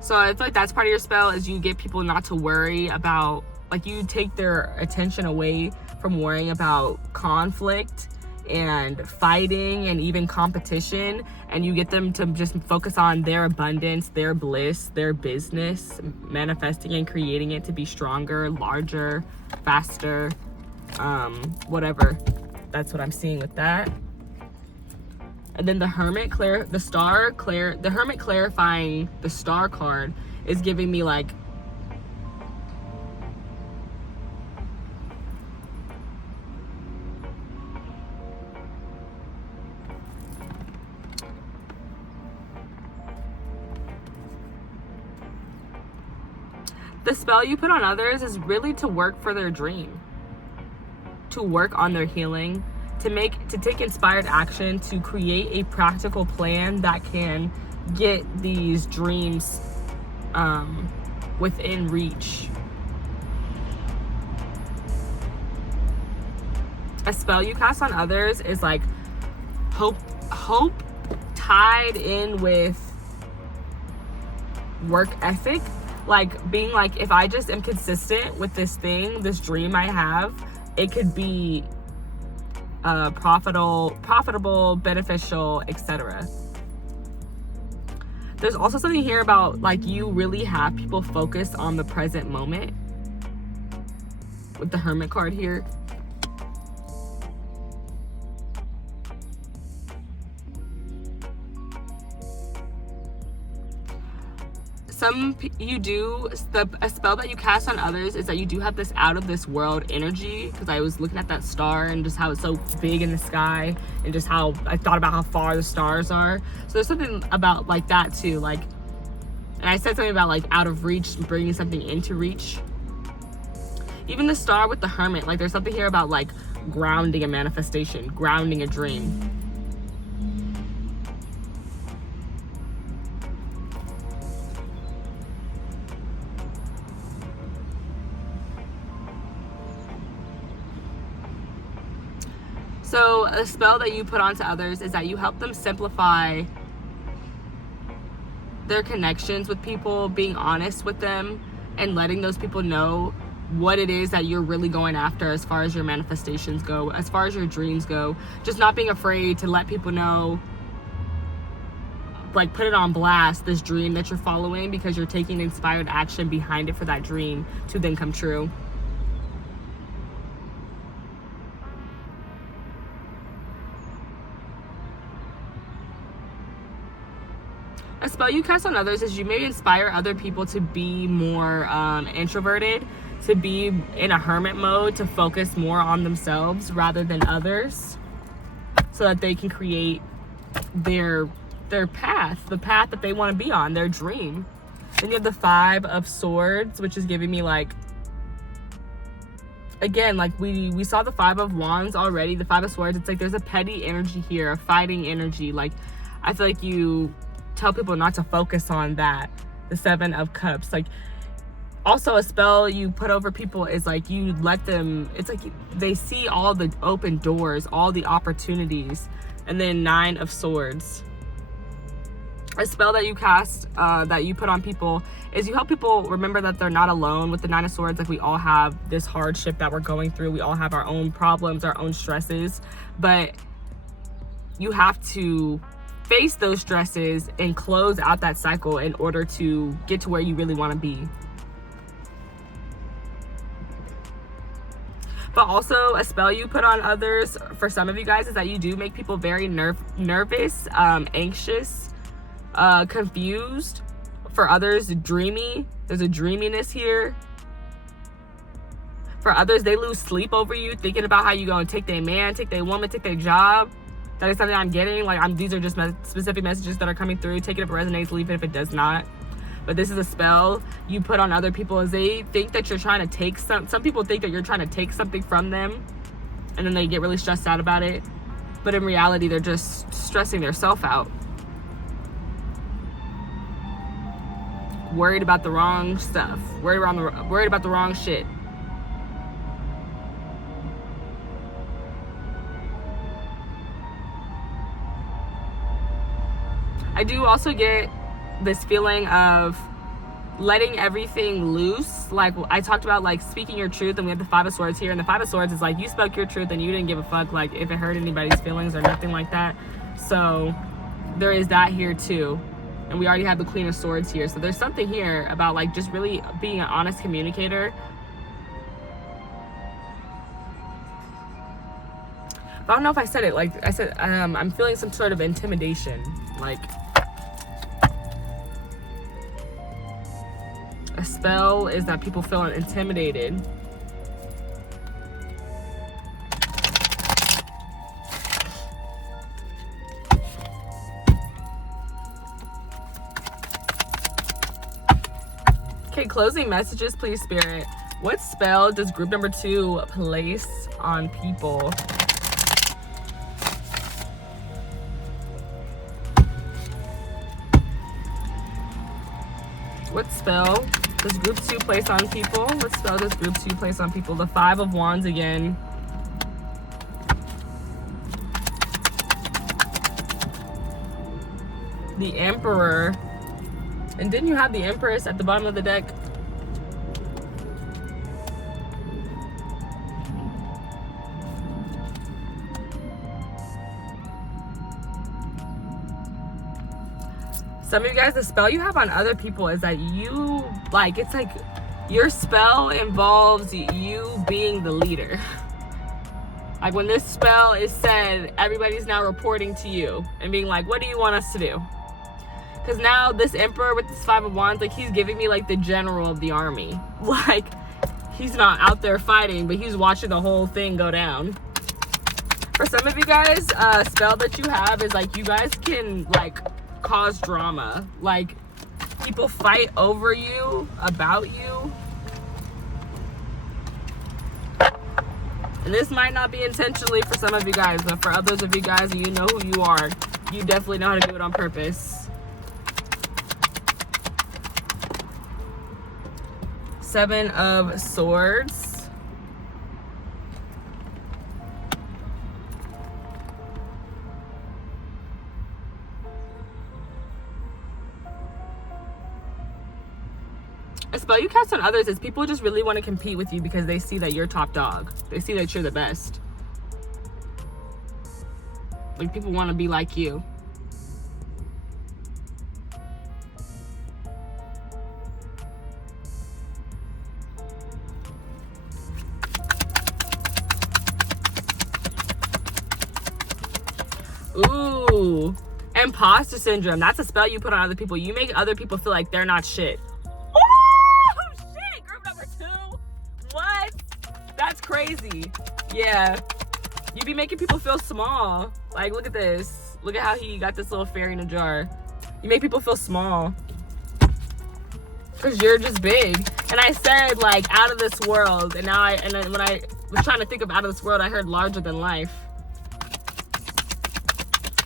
So I feel like that's part of your spell, is you get people not to worry about, like you take their attention away from worrying about conflict and fighting and even competition, and you get them to just focus on their abundance, their bliss, their business, manifesting and creating it to be stronger, larger, faster, whatever. That's what I'm seeing with that. And then the Hermit, the Hermit clarifying the Star card is giving me like the spell you put on others is really to work for their dream, to work on their healing, to take inspired action, to create a practical plan that can get these dreams within reach. A spell you cast on others is like hope tied in with work ethic. Like being like, if I just am consistent with this thing, this dream I have, it could be profitable, beneficial, etc. There's also something here about like you really have people focused on the present moment with the Hermit card here. A spell that you cast on others is that you do have this out of this world energy, because I was looking at that star and just how it's so big in the sky, and just how I thought about how far the stars are. So there's something about like that too, like, and I said something about like out of reach, bringing something into reach. Even the star with the Hermit, like there's something here about like grounding a manifestation, grounding a dream. So a spell that you put onto others is that you help them simplify their connections with people, being honest with them, and letting those people know what it is that you're really going after as far as your manifestations go, as far as your dreams go. Just not being afraid to let people know, like put it on blast, this dream that you're following, because you're taking inspired action behind it for that dream to then come true. A spell you cast on others is you may inspire other people to be more introverted, to be in a hermit mode, to focus more on themselves rather than others, so that they can create their path, the path that they want to be on, their dream. Then you have the 5 of Swords, which is giving me like again, like we saw the 5 of Wands already, the 5 of Swords. It's like there's a petty energy here, a fighting energy. Like, I feel like you tell people not to focus on that. The 7 of Cups. Like, also a spell you put over people is like you let them, it's like they see all the open doors, all the opportunities. And then 9 of Swords. A spell that you cast, that you put on people, is you help people remember that they're not alone with the 9 of Swords. Like, we all have this hardship that we're going through. We all have our own problems, our own stresses. But you have to face those stresses and close out that cycle in order to get to where you really want to be. But also a spell you put on others, for some of you guys, is that you do make people very nervous, anxious, confused. For others, dreamy. There's a dreaminess here. For others, they lose sleep over you, thinking about how you going to take their man, take their woman, take their job. That is something I'm getting. Like, these are just specific messages that are coming through. Take it if it resonates, leave it if it does not. But this is a spell you put on other people, as they think that you're trying to take some people think that you're trying to take something from them, and then they get really stressed out about it. But in reality, they're just stressing themselves out. Worried about the wrong stuff. Worried about the wrong shit. I do also get this feeling of letting everything loose. Like, I talked about, like, speaking your truth, and we have the 5 of Swords here, and the 5 of Swords is like you spoke your truth and you didn't give a fuck, like, if it hurt anybody's feelings or nothing like that. So there is that here too. And we already have the Queen of Swords here, so there's something here about, like, just really being an honest communicator. But I don't know if I said it. Like I said, I'm feeling some sort of intimidation. Like, a spell is that people feel intimidated. Okay, closing messages, please, Spirit. What spell does group number 2 place on people? What spell does group 2 place on people? What spell does group 2 place on people? The 5 of Wands again. The Emperor. And didn't you have the Empress at the bottom of the deck? Some of you guys, the spell you have on other people is that you, like, it's like your spell involves you being the leader. Like, when this spell is said, everybody's now reporting to you and being like, what do you want us to do? Because now this Emperor with this 5 of Wands, like, he's giving me, like, the general of the army. Like, he's not out there fighting, but he's watching the whole thing go down. For some of you guys, a spell that you have is, like, you guys can, like, cause drama. Like, people fight over you, about you. And this might not be intentionally for some of you guys, but for others of you guys, you know who you are. You definitely know how to do it on purpose. 7 of Swords. A spell you cast on others is people just really want to compete with you because they see that you're top dog. They see that you're the best. Like, people want to be like you. Ooh, imposter syndrome. That's a spell you put on other people. You make other people feel like they're not shit. Oh, shit. Group number 2. What? That's crazy. Yeah. You be making people feel small. Like, look at this. Look at how he got this little fairy in a jar. You make people feel small. Because you're just big. And I said, like, out of this world. And now when I was trying to think of out of this world, I heard larger than life.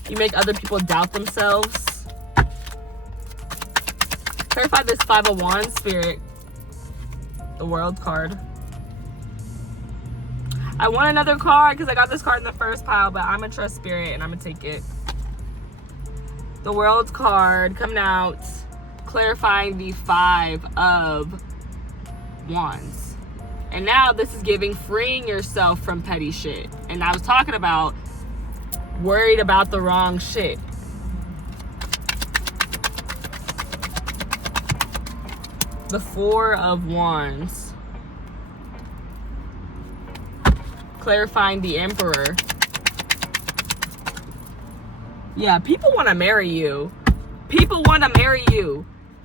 You make other people doubt themselves. Clarify this Five of Wands spirit. The World card. I want another card because I got this card in the first pile, but I'm gonna trust spirit and I'm gonna take it. The World card coming out, clarifying the Five of Wands. And now this is giving freeing yourself from petty shit. And I was talking about worried about the wrong shit. The Four of Wands. Clarifying the Emperor. Yeah, people want to marry you. People want to marry you.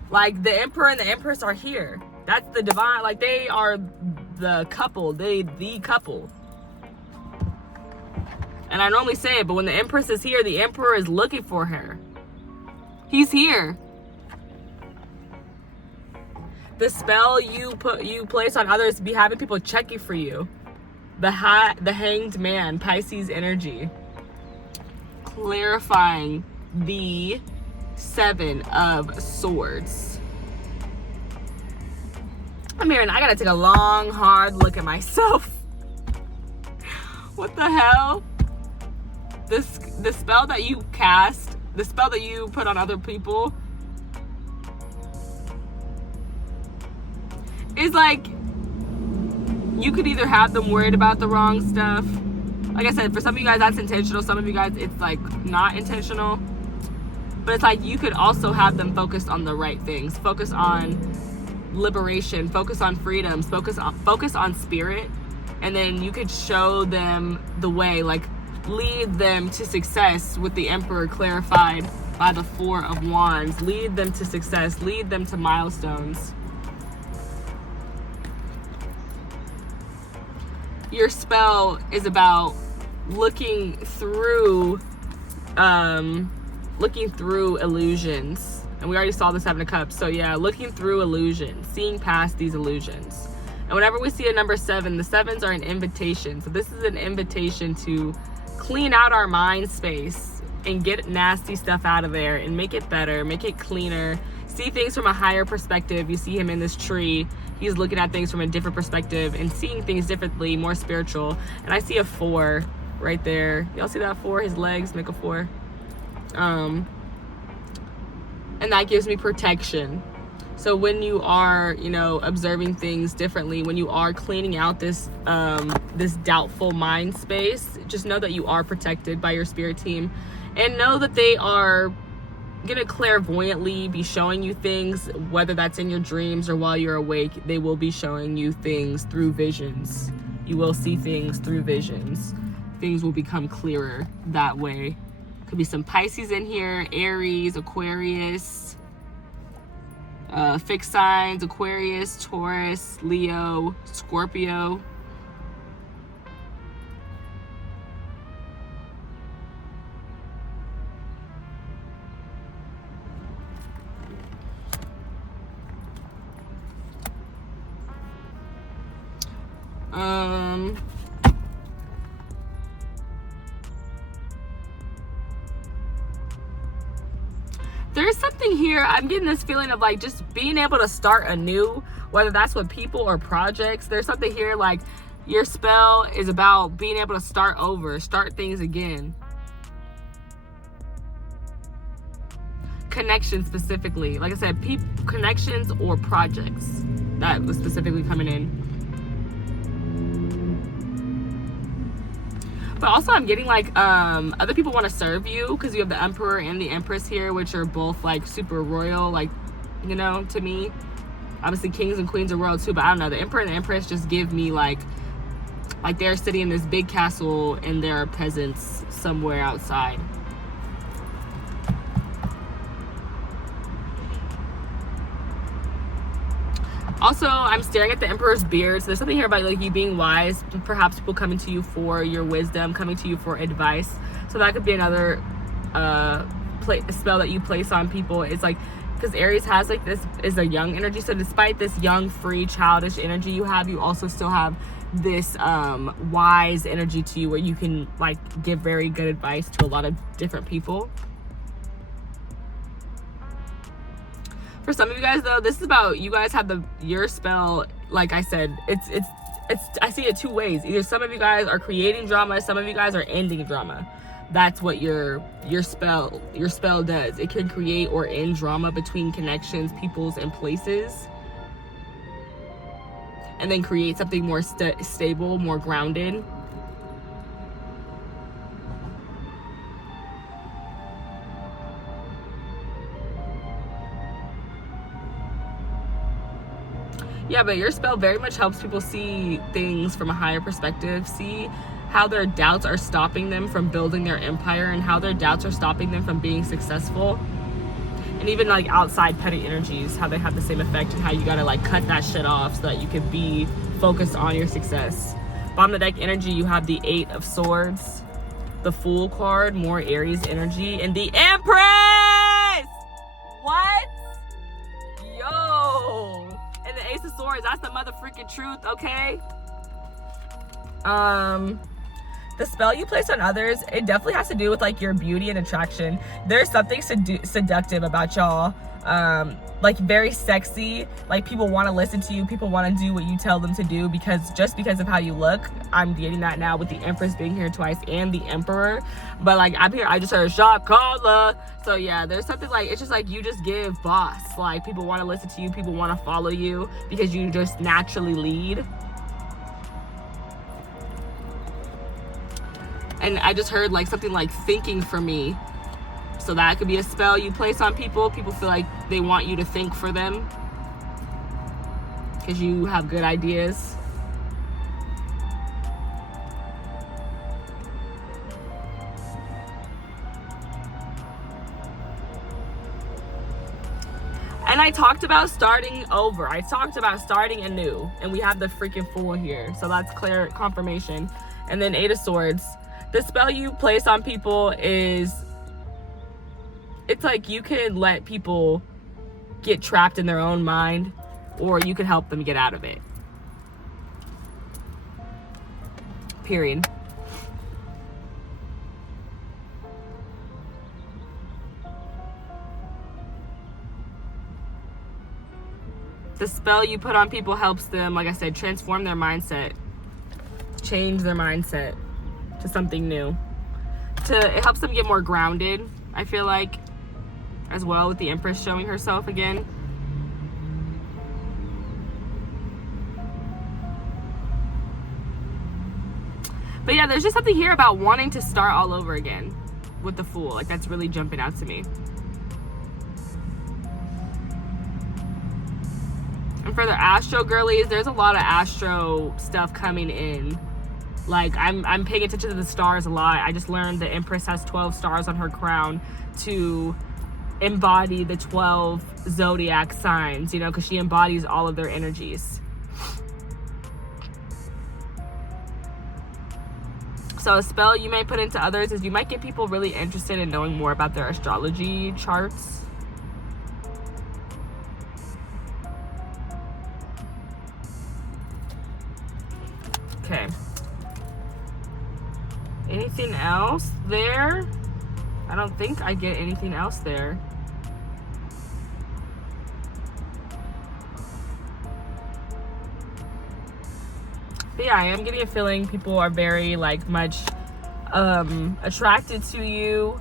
Like, the Emperor and the Empress are here. That's the divine, like, they are the couple. The couple. And I normally say it, but when the Empress is here, the Emperor is looking for her. He's here. The spell you place on others be having people checking for you. The Hanged Man, Pisces energy. Clarifying the Seven of Swords. I'm here and I gotta take a long, hard look at myself. What the hell? The spell that you cast, the spell that you put on other people is like, you could either have them worried about the wrong stuff. Like I said, for some of you guys that's intentional, some of you guys it's like not intentional. But it's like you could also have them focused on the right things. Focus on liberation, focus on freedoms, focus on spirit. And then you could show them the way, like lead them to success with the Emperor clarified by the Four of Wands. Lead them to success, lead them to milestones. Your spell is about looking through illusions. And we already saw the Seven of Cups. So yeah, looking through illusions, seeing past these illusions. And whenever we see a number 7, the 7s are an invitation. So this is an invitation to clean out our mind space and get nasty stuff out of there and make it better, make it cleaner, see things from a higher perspective. You see him in this tree. He's looking at things from a different perspective and seeing things differently, more spiritual. And I see a 4 right there. Y'all see that 4? His legs make a 4. And that gives me protection. So when you are, observing things differently, when you are cleaning out this this doubtful mind space, just know that you are protected by your spirit team, and know that they are gonna clairvoyantly be showing you things, whether that's in your dreams or while you're awake. They will be showing you things through visions. You will see things through visions. Things will become clearer that way. Could be some Pisces in here, Aries, Aquarius, fixed signs, Aquarius, Taurus, Leo, Scorpio. There's something here. I'm getting this feeling of like just being able to start anew, whether that's with people or projects. There's something here like your spell is about being able to start over, start things again. Connections specifically. Like I said, connections or projects. That was specifically coming in. But also I'm getting like other people want to serve you because you have the Emperor and the Empress here, which are both like super royal, like, to me. Obviously kings and queens are royal too, but I don't know. The Emperor and the Empress just give me like they're sitting in this big castle and there are peasants somewhere outside. Also, I'm staring at the Emperor's beard. So there's something here about like you being wise. Perhaps people coming to you for your wisdom, coming to you for advice. So that could be another spell that you place on people. It's like because Aries has like this is a young energy. So despite this young, free, childish energy you have, you also still have this wise energy to you, where you can like give very good advice to a lot of different people. For some of you guys though, this is about, you guys have your spell, like I said, it's I see it two ways. Either some of you guys are creating drama, some of you guys are ending drama. That's what your spell does. It can create or end drama between connections, peoples, and places, and then create something more stable, more grounded. Yeah, but your spell very much helps people see things from a higher perspective, see how their doubts are stopping them from building their empire, and how their doubts are stopping them from being successful. And even like outside petty energies, how they have the same effect, and how you gotta like cut that shit off so that you can be focused on your success. Bottom of the deck energy, you have the 8 of Swords, the Fool card, more Aries energy, and the Empress! What? Yo! And the Ace of Swords, that's the motherfucking truth, okay? The spell you place on others, it definitely has to do with like your beauty and attraction. There's something seductive about y'all. Like very sexy. Like people want to listen to you. People want to do what you tell them to do because of how you look. I'm getting that now with the Empress being here twice and the Emperor. But like I'm here, I just heard shot caller. So yeah, there's something like, it's just like you just give boss. Like people want to listen to you. People want to follow you because you just naturally lead. And I just heard like something like thinking for me. So that could be a spell you place on people. People feel like they want you to think for them because you have good ideas. And I talked about starting over. I talked about starting anew. And we have the freaking Fool here. So that's clear confirmation. And then 8 of Swords. The spell you place on people is, it's like you can let people get trapped in their own mind, or you can help them get out of it. Period. The spell you put on people helps them, like I said, transform their mindset, change their mindset to something new. It helps them get more grounded, I feel like, as well, with the Empress showing herself again. But yeah, there's just something here about wanting to start all over again with the Fool. Like that's really jumping out to me. And for the Astro girlies, there's a lot of Astro stuff coming in. Like I'm paying attention to the stars a lot. I just learned the Empress has 12 stars on her crown to embody the 12 zodiac signs, you know, because she embodies all of their energies. So a spell you may put into others is you might get people really interested in knowing more about their astrology charts. Okay. Anything else there? I don't think I get anything else there. But yeah, I am getting a feeling people are very like much attracted to you,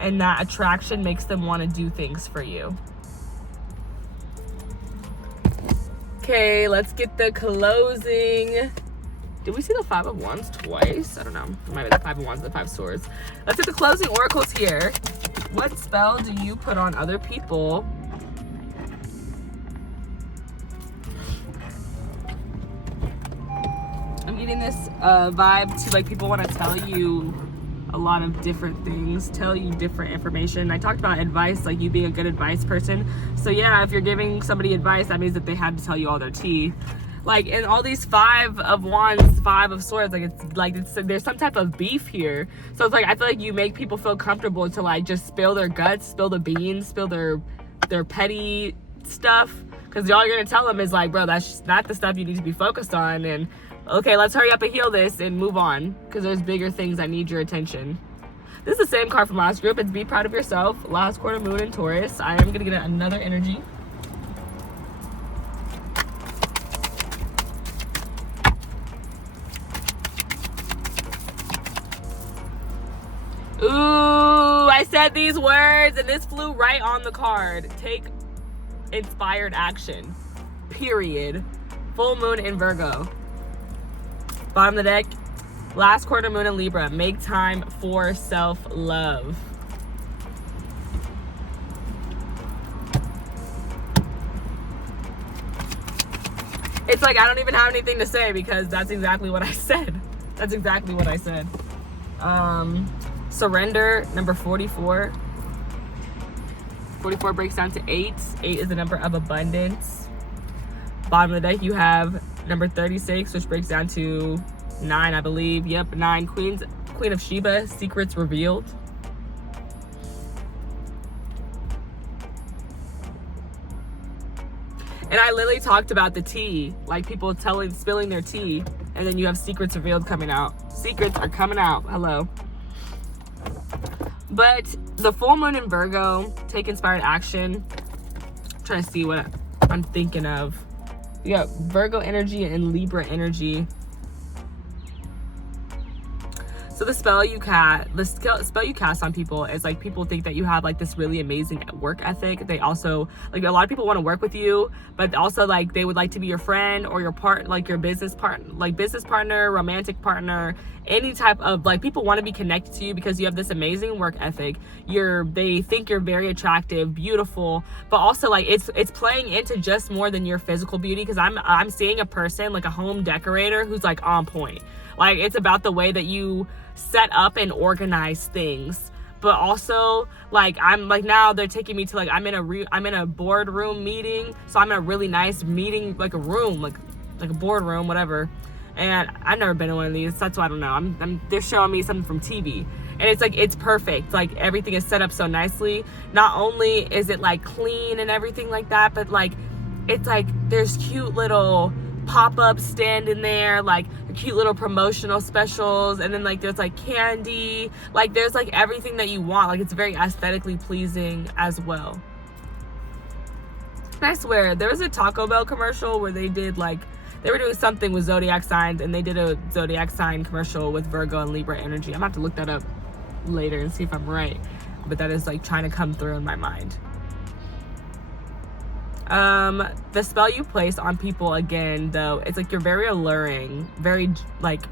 and that attraction makes them want to do things for you. Okay, let's get the closing. Did we see the 5 of Wands twice? I don't know. It might be the 5 of Wands and the 5 of Swords. Let's get the closing oracles here. What spell do you put on other people? I'm getting this vibe to like people want to tell you a lot of different things, tell you different information. I talked about advice, like you being a good advice person. So yeah, if you're giving somebody advice, that means that they had to tell you all their tea. Like in all these 5 of Wands, 5 of Swords, there's some type of beef here. So it's like I feel like you make people feel comfortable to like just spill their guts, spill the beans, spill their their petty stuff, because all you're gonna tell them is like, bro, that's not the stuff you need to be focused on, and okay, let's hurry up and heal this and move on, because there's bigger things that need your attention. This is the same card from last group. It's be proud of yourself. Last quarter moon in Taurus. I am gonna get another energy. Ooh, I said these words and this flew right on the card. Take inspired action. Period. Full moon in Virgo. Bottom of the deck. Last quarter moon in Libra. Make time for self-love. It's like I don't even have anything to say because that's exactly what I said. That's exactly what I said. Surrender, number 44. 44 breaks down to 8. 8 is the number of abundance. Bottom of the deck, you have number 36, which breaks down to 9, I believe. Yep, 9. Queen of Sheba, secrets revealed. And I literally talked about the tea, like people spilling their tea, and then you have secrets revealed coming out. Secrets are coming out. Hello. But the full moon in Virgo, take inspired action. I'm trying to see what I'm thinking of. You got Virgo energy and Libra energy. So the spell you cast on people is like, people think that you have like this really amazing work ethic. They also, like, a lot of people want to work with you, but also like they would like to be your friend or your business partner, romantic partner, any type of, like, people want to be connected to you because you have this amazing work ethic. They think you're very attractive, beautiful, but also like it's playing into just more than your physical beauty, because I'm seeing a person like a home decorator who's like on point. Like, it's about the way that you set up and organize things. But also, like, I'm like, now they're taking me to like, I'm in a boardroom meeting, so I'm in a really nice meeting, like a room, like a boardroom, whatever. And I've never been in one of these, that's why I don't know. They're showing me something from TV, and it's like, it's perfect. Like, everything is set up so nicely. Not only is it like clean and everything like that, but like, it's like there's cute little pop-ups standing there, like cute little promotional specials, and then like there's like candy, like there's like everything that you want. Like, it's very aesthetically pleasing as well. And I swear, there was a Taco Bell commercial where they were doing something with zodiac signs, and they did a zodiac sign commercial with Virgo and Libra energy. I'm gonna have to look that up later and see if I'm right, but that is like trying to come through in my mind. The spell you place on people, again, though, it's like you're very alluring, very like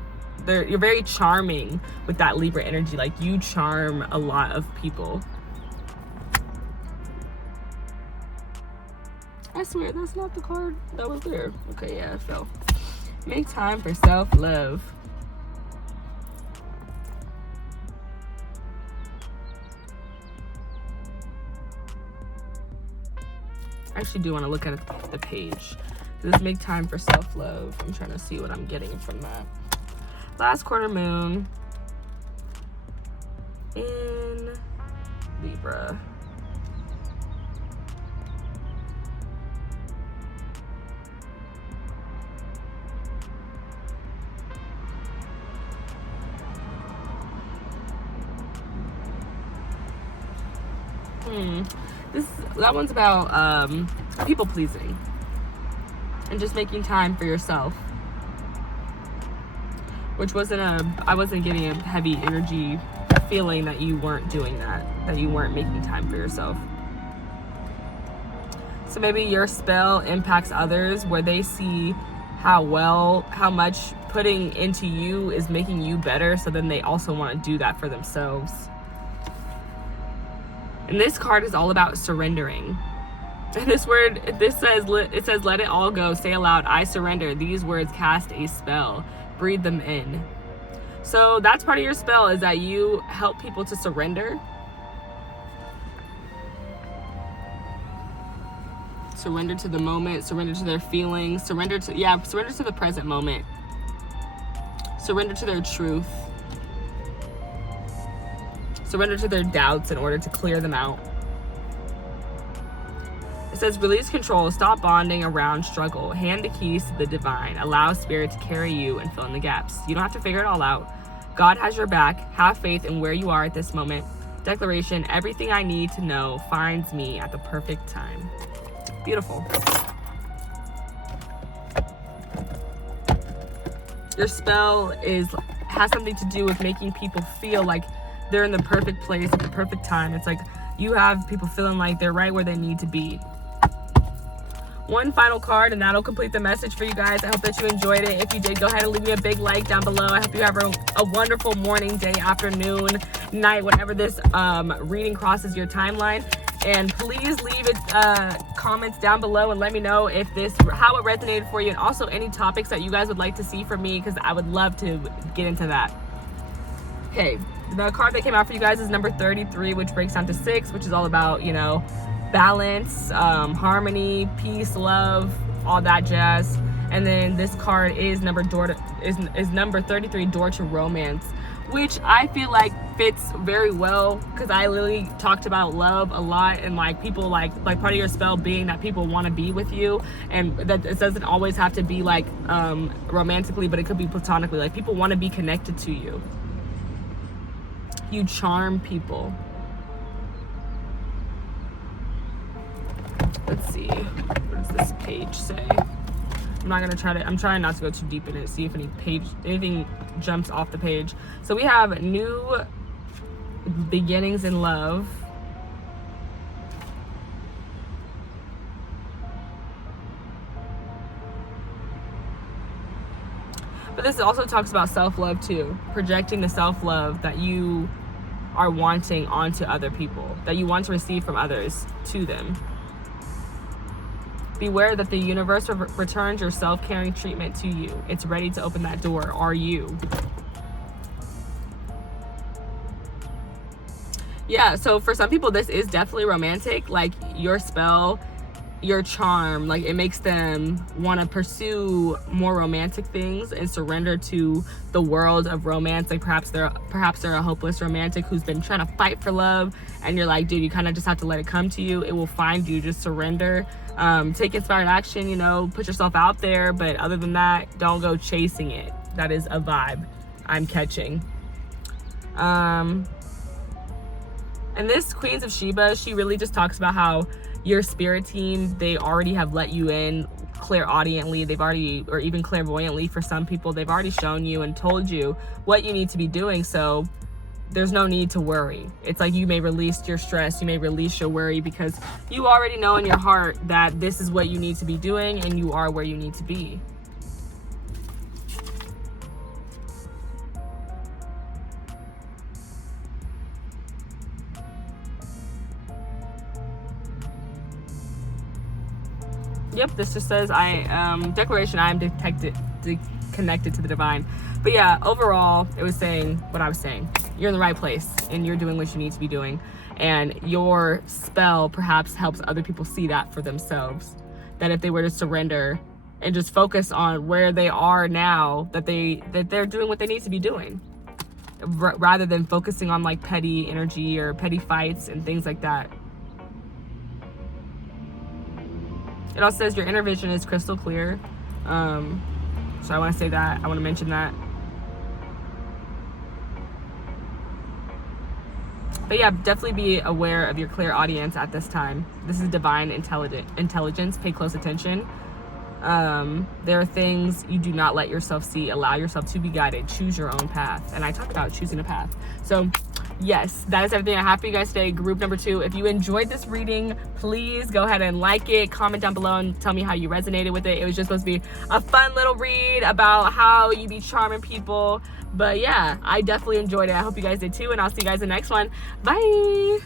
you're very charming with that Libra energy. Like, you charm a lot of people. I swear that's not the card that was there. Okay, yeah, it fell. Make time for self-love. I actually do want to look at the page. Let's make time for self-love. I'm trying to see what I'm getting from that. Last quarter moon in Libra. That one's about people pleasing and just making time for yourself, which I wasn't getting a heavy energy feeling that you weren't doing that you weren't making time for yourself. So maybe your spell impacts others where they see how much putting into you is making you better, so then they also want to do that for themselves. And this card is all about surrendering. And it says, let it all go. Say aloud, I surrender. These words cast a spell. Breathe them in. So that's part of your spell, is that you help people to surrender. Surrender to the moment. Surrender to their feelings. Surrender to the present moment. Surrender to their truth. Surrender to their doubts in order to clear them out. says, release control, stop bonding around struggle, hand the keys to the divine, allow spirit to carry you and fill in the gaps. You don't have to figure it all out. God has your back. Have faith in where you are at this moment. Declaration, everything I need to know finds me at the perfect time. Beautiful. Your spell has something to do with making people feel like they're in the perfect place at the perfect time. It's like you have people feeling like they're right where they need to be. One final card, and that'll complete the message for you guys. I hope that you enjoyed it. If you did, go ahead and leave me a big like down below. I hope you have a wonderful morning, day, afternoon, night, whenever this reading crosses your timeline. And please leave it comments down below and let me know if how it resonated for you, and also any topics that you guys would like to see from me, because I would love to get into that. Okay, the card that came out for you guys is number 33, which breaks down to 6, which is all about, balance, harmony, peace, love, all that jazz. And then this card is number 33, door to romance, which I feel like fits very well, because I literally talked about love a lot, and like people like part of your spell being that people want to be with you, and that it doesn't always have to be like romantically, but it could be platonically. Like people want to be connected to you. You charm people. Let's see, what does this page say? I'm trying not to go too deep in it, see if anything jumps off the page. So we have new beginnings in love. But this also talks about self-love too, projecting the self-love that you are wanting onto other people, that you want to receive from others to them. Beware that the universe returns your self-caring treatment to you. It's ready to open that door. Are you? Yeah, so for some people, this is definitely romantic. Like your spell, your charm, like it makes them want to pursue more romantic things and surrender to the world of romance. Like perhaps they're a hopeless romantic who's been trying to fight for love, and you're like, dude, you kind of just have to let it come to you. It will find you. Just surrender. Take inspired action, put yourself out there, but other than that, don't go chasing it. That is a vibe I'm catching. And this Queens of Sheba, she really just talks about how your spirit team, they already have let you in clairaudiently. Or even clairvoyantly for some people, they've already shown you and told you what you need to be doing. So there's no need to worry. It's like you may release your stress, you may release your worry, because you already know in your heart that this is what you need to be doing and you are where you need to be. Yep, this just says declaration, I am connected to the divine. But yeah, overall, it was saying what I was saying. You're in the right place and you're doing what you need to be doing. And your spell perhaps helps other people see that for themselves. That if they were to surrender and just focus on where they are now, that they're doing what they need to be doing. Rather than focusing on like petty energy or petty fights and things like that. It also says your inner vision is crystal clear. So I want to say that. I want to mention that. But yeah, definitely be aware of your clairaudience at this time. This is divine intelligence. Pay close attention. There are things you do not let yourself see. Allow yourself to be guided. Choose your own path. And I talk about choosing a path. So yes, that is everything I have for you guys today. Group number 2. If you enjoyed this reading, please go ahead and like it, comment down below, and tell me how you resonated with it. It was just supposed to be a fun little read about how you be charming people. But yeah, I definitely enjoyed it. I hope you guys did too, and I'll see you guys in the next one. Bye.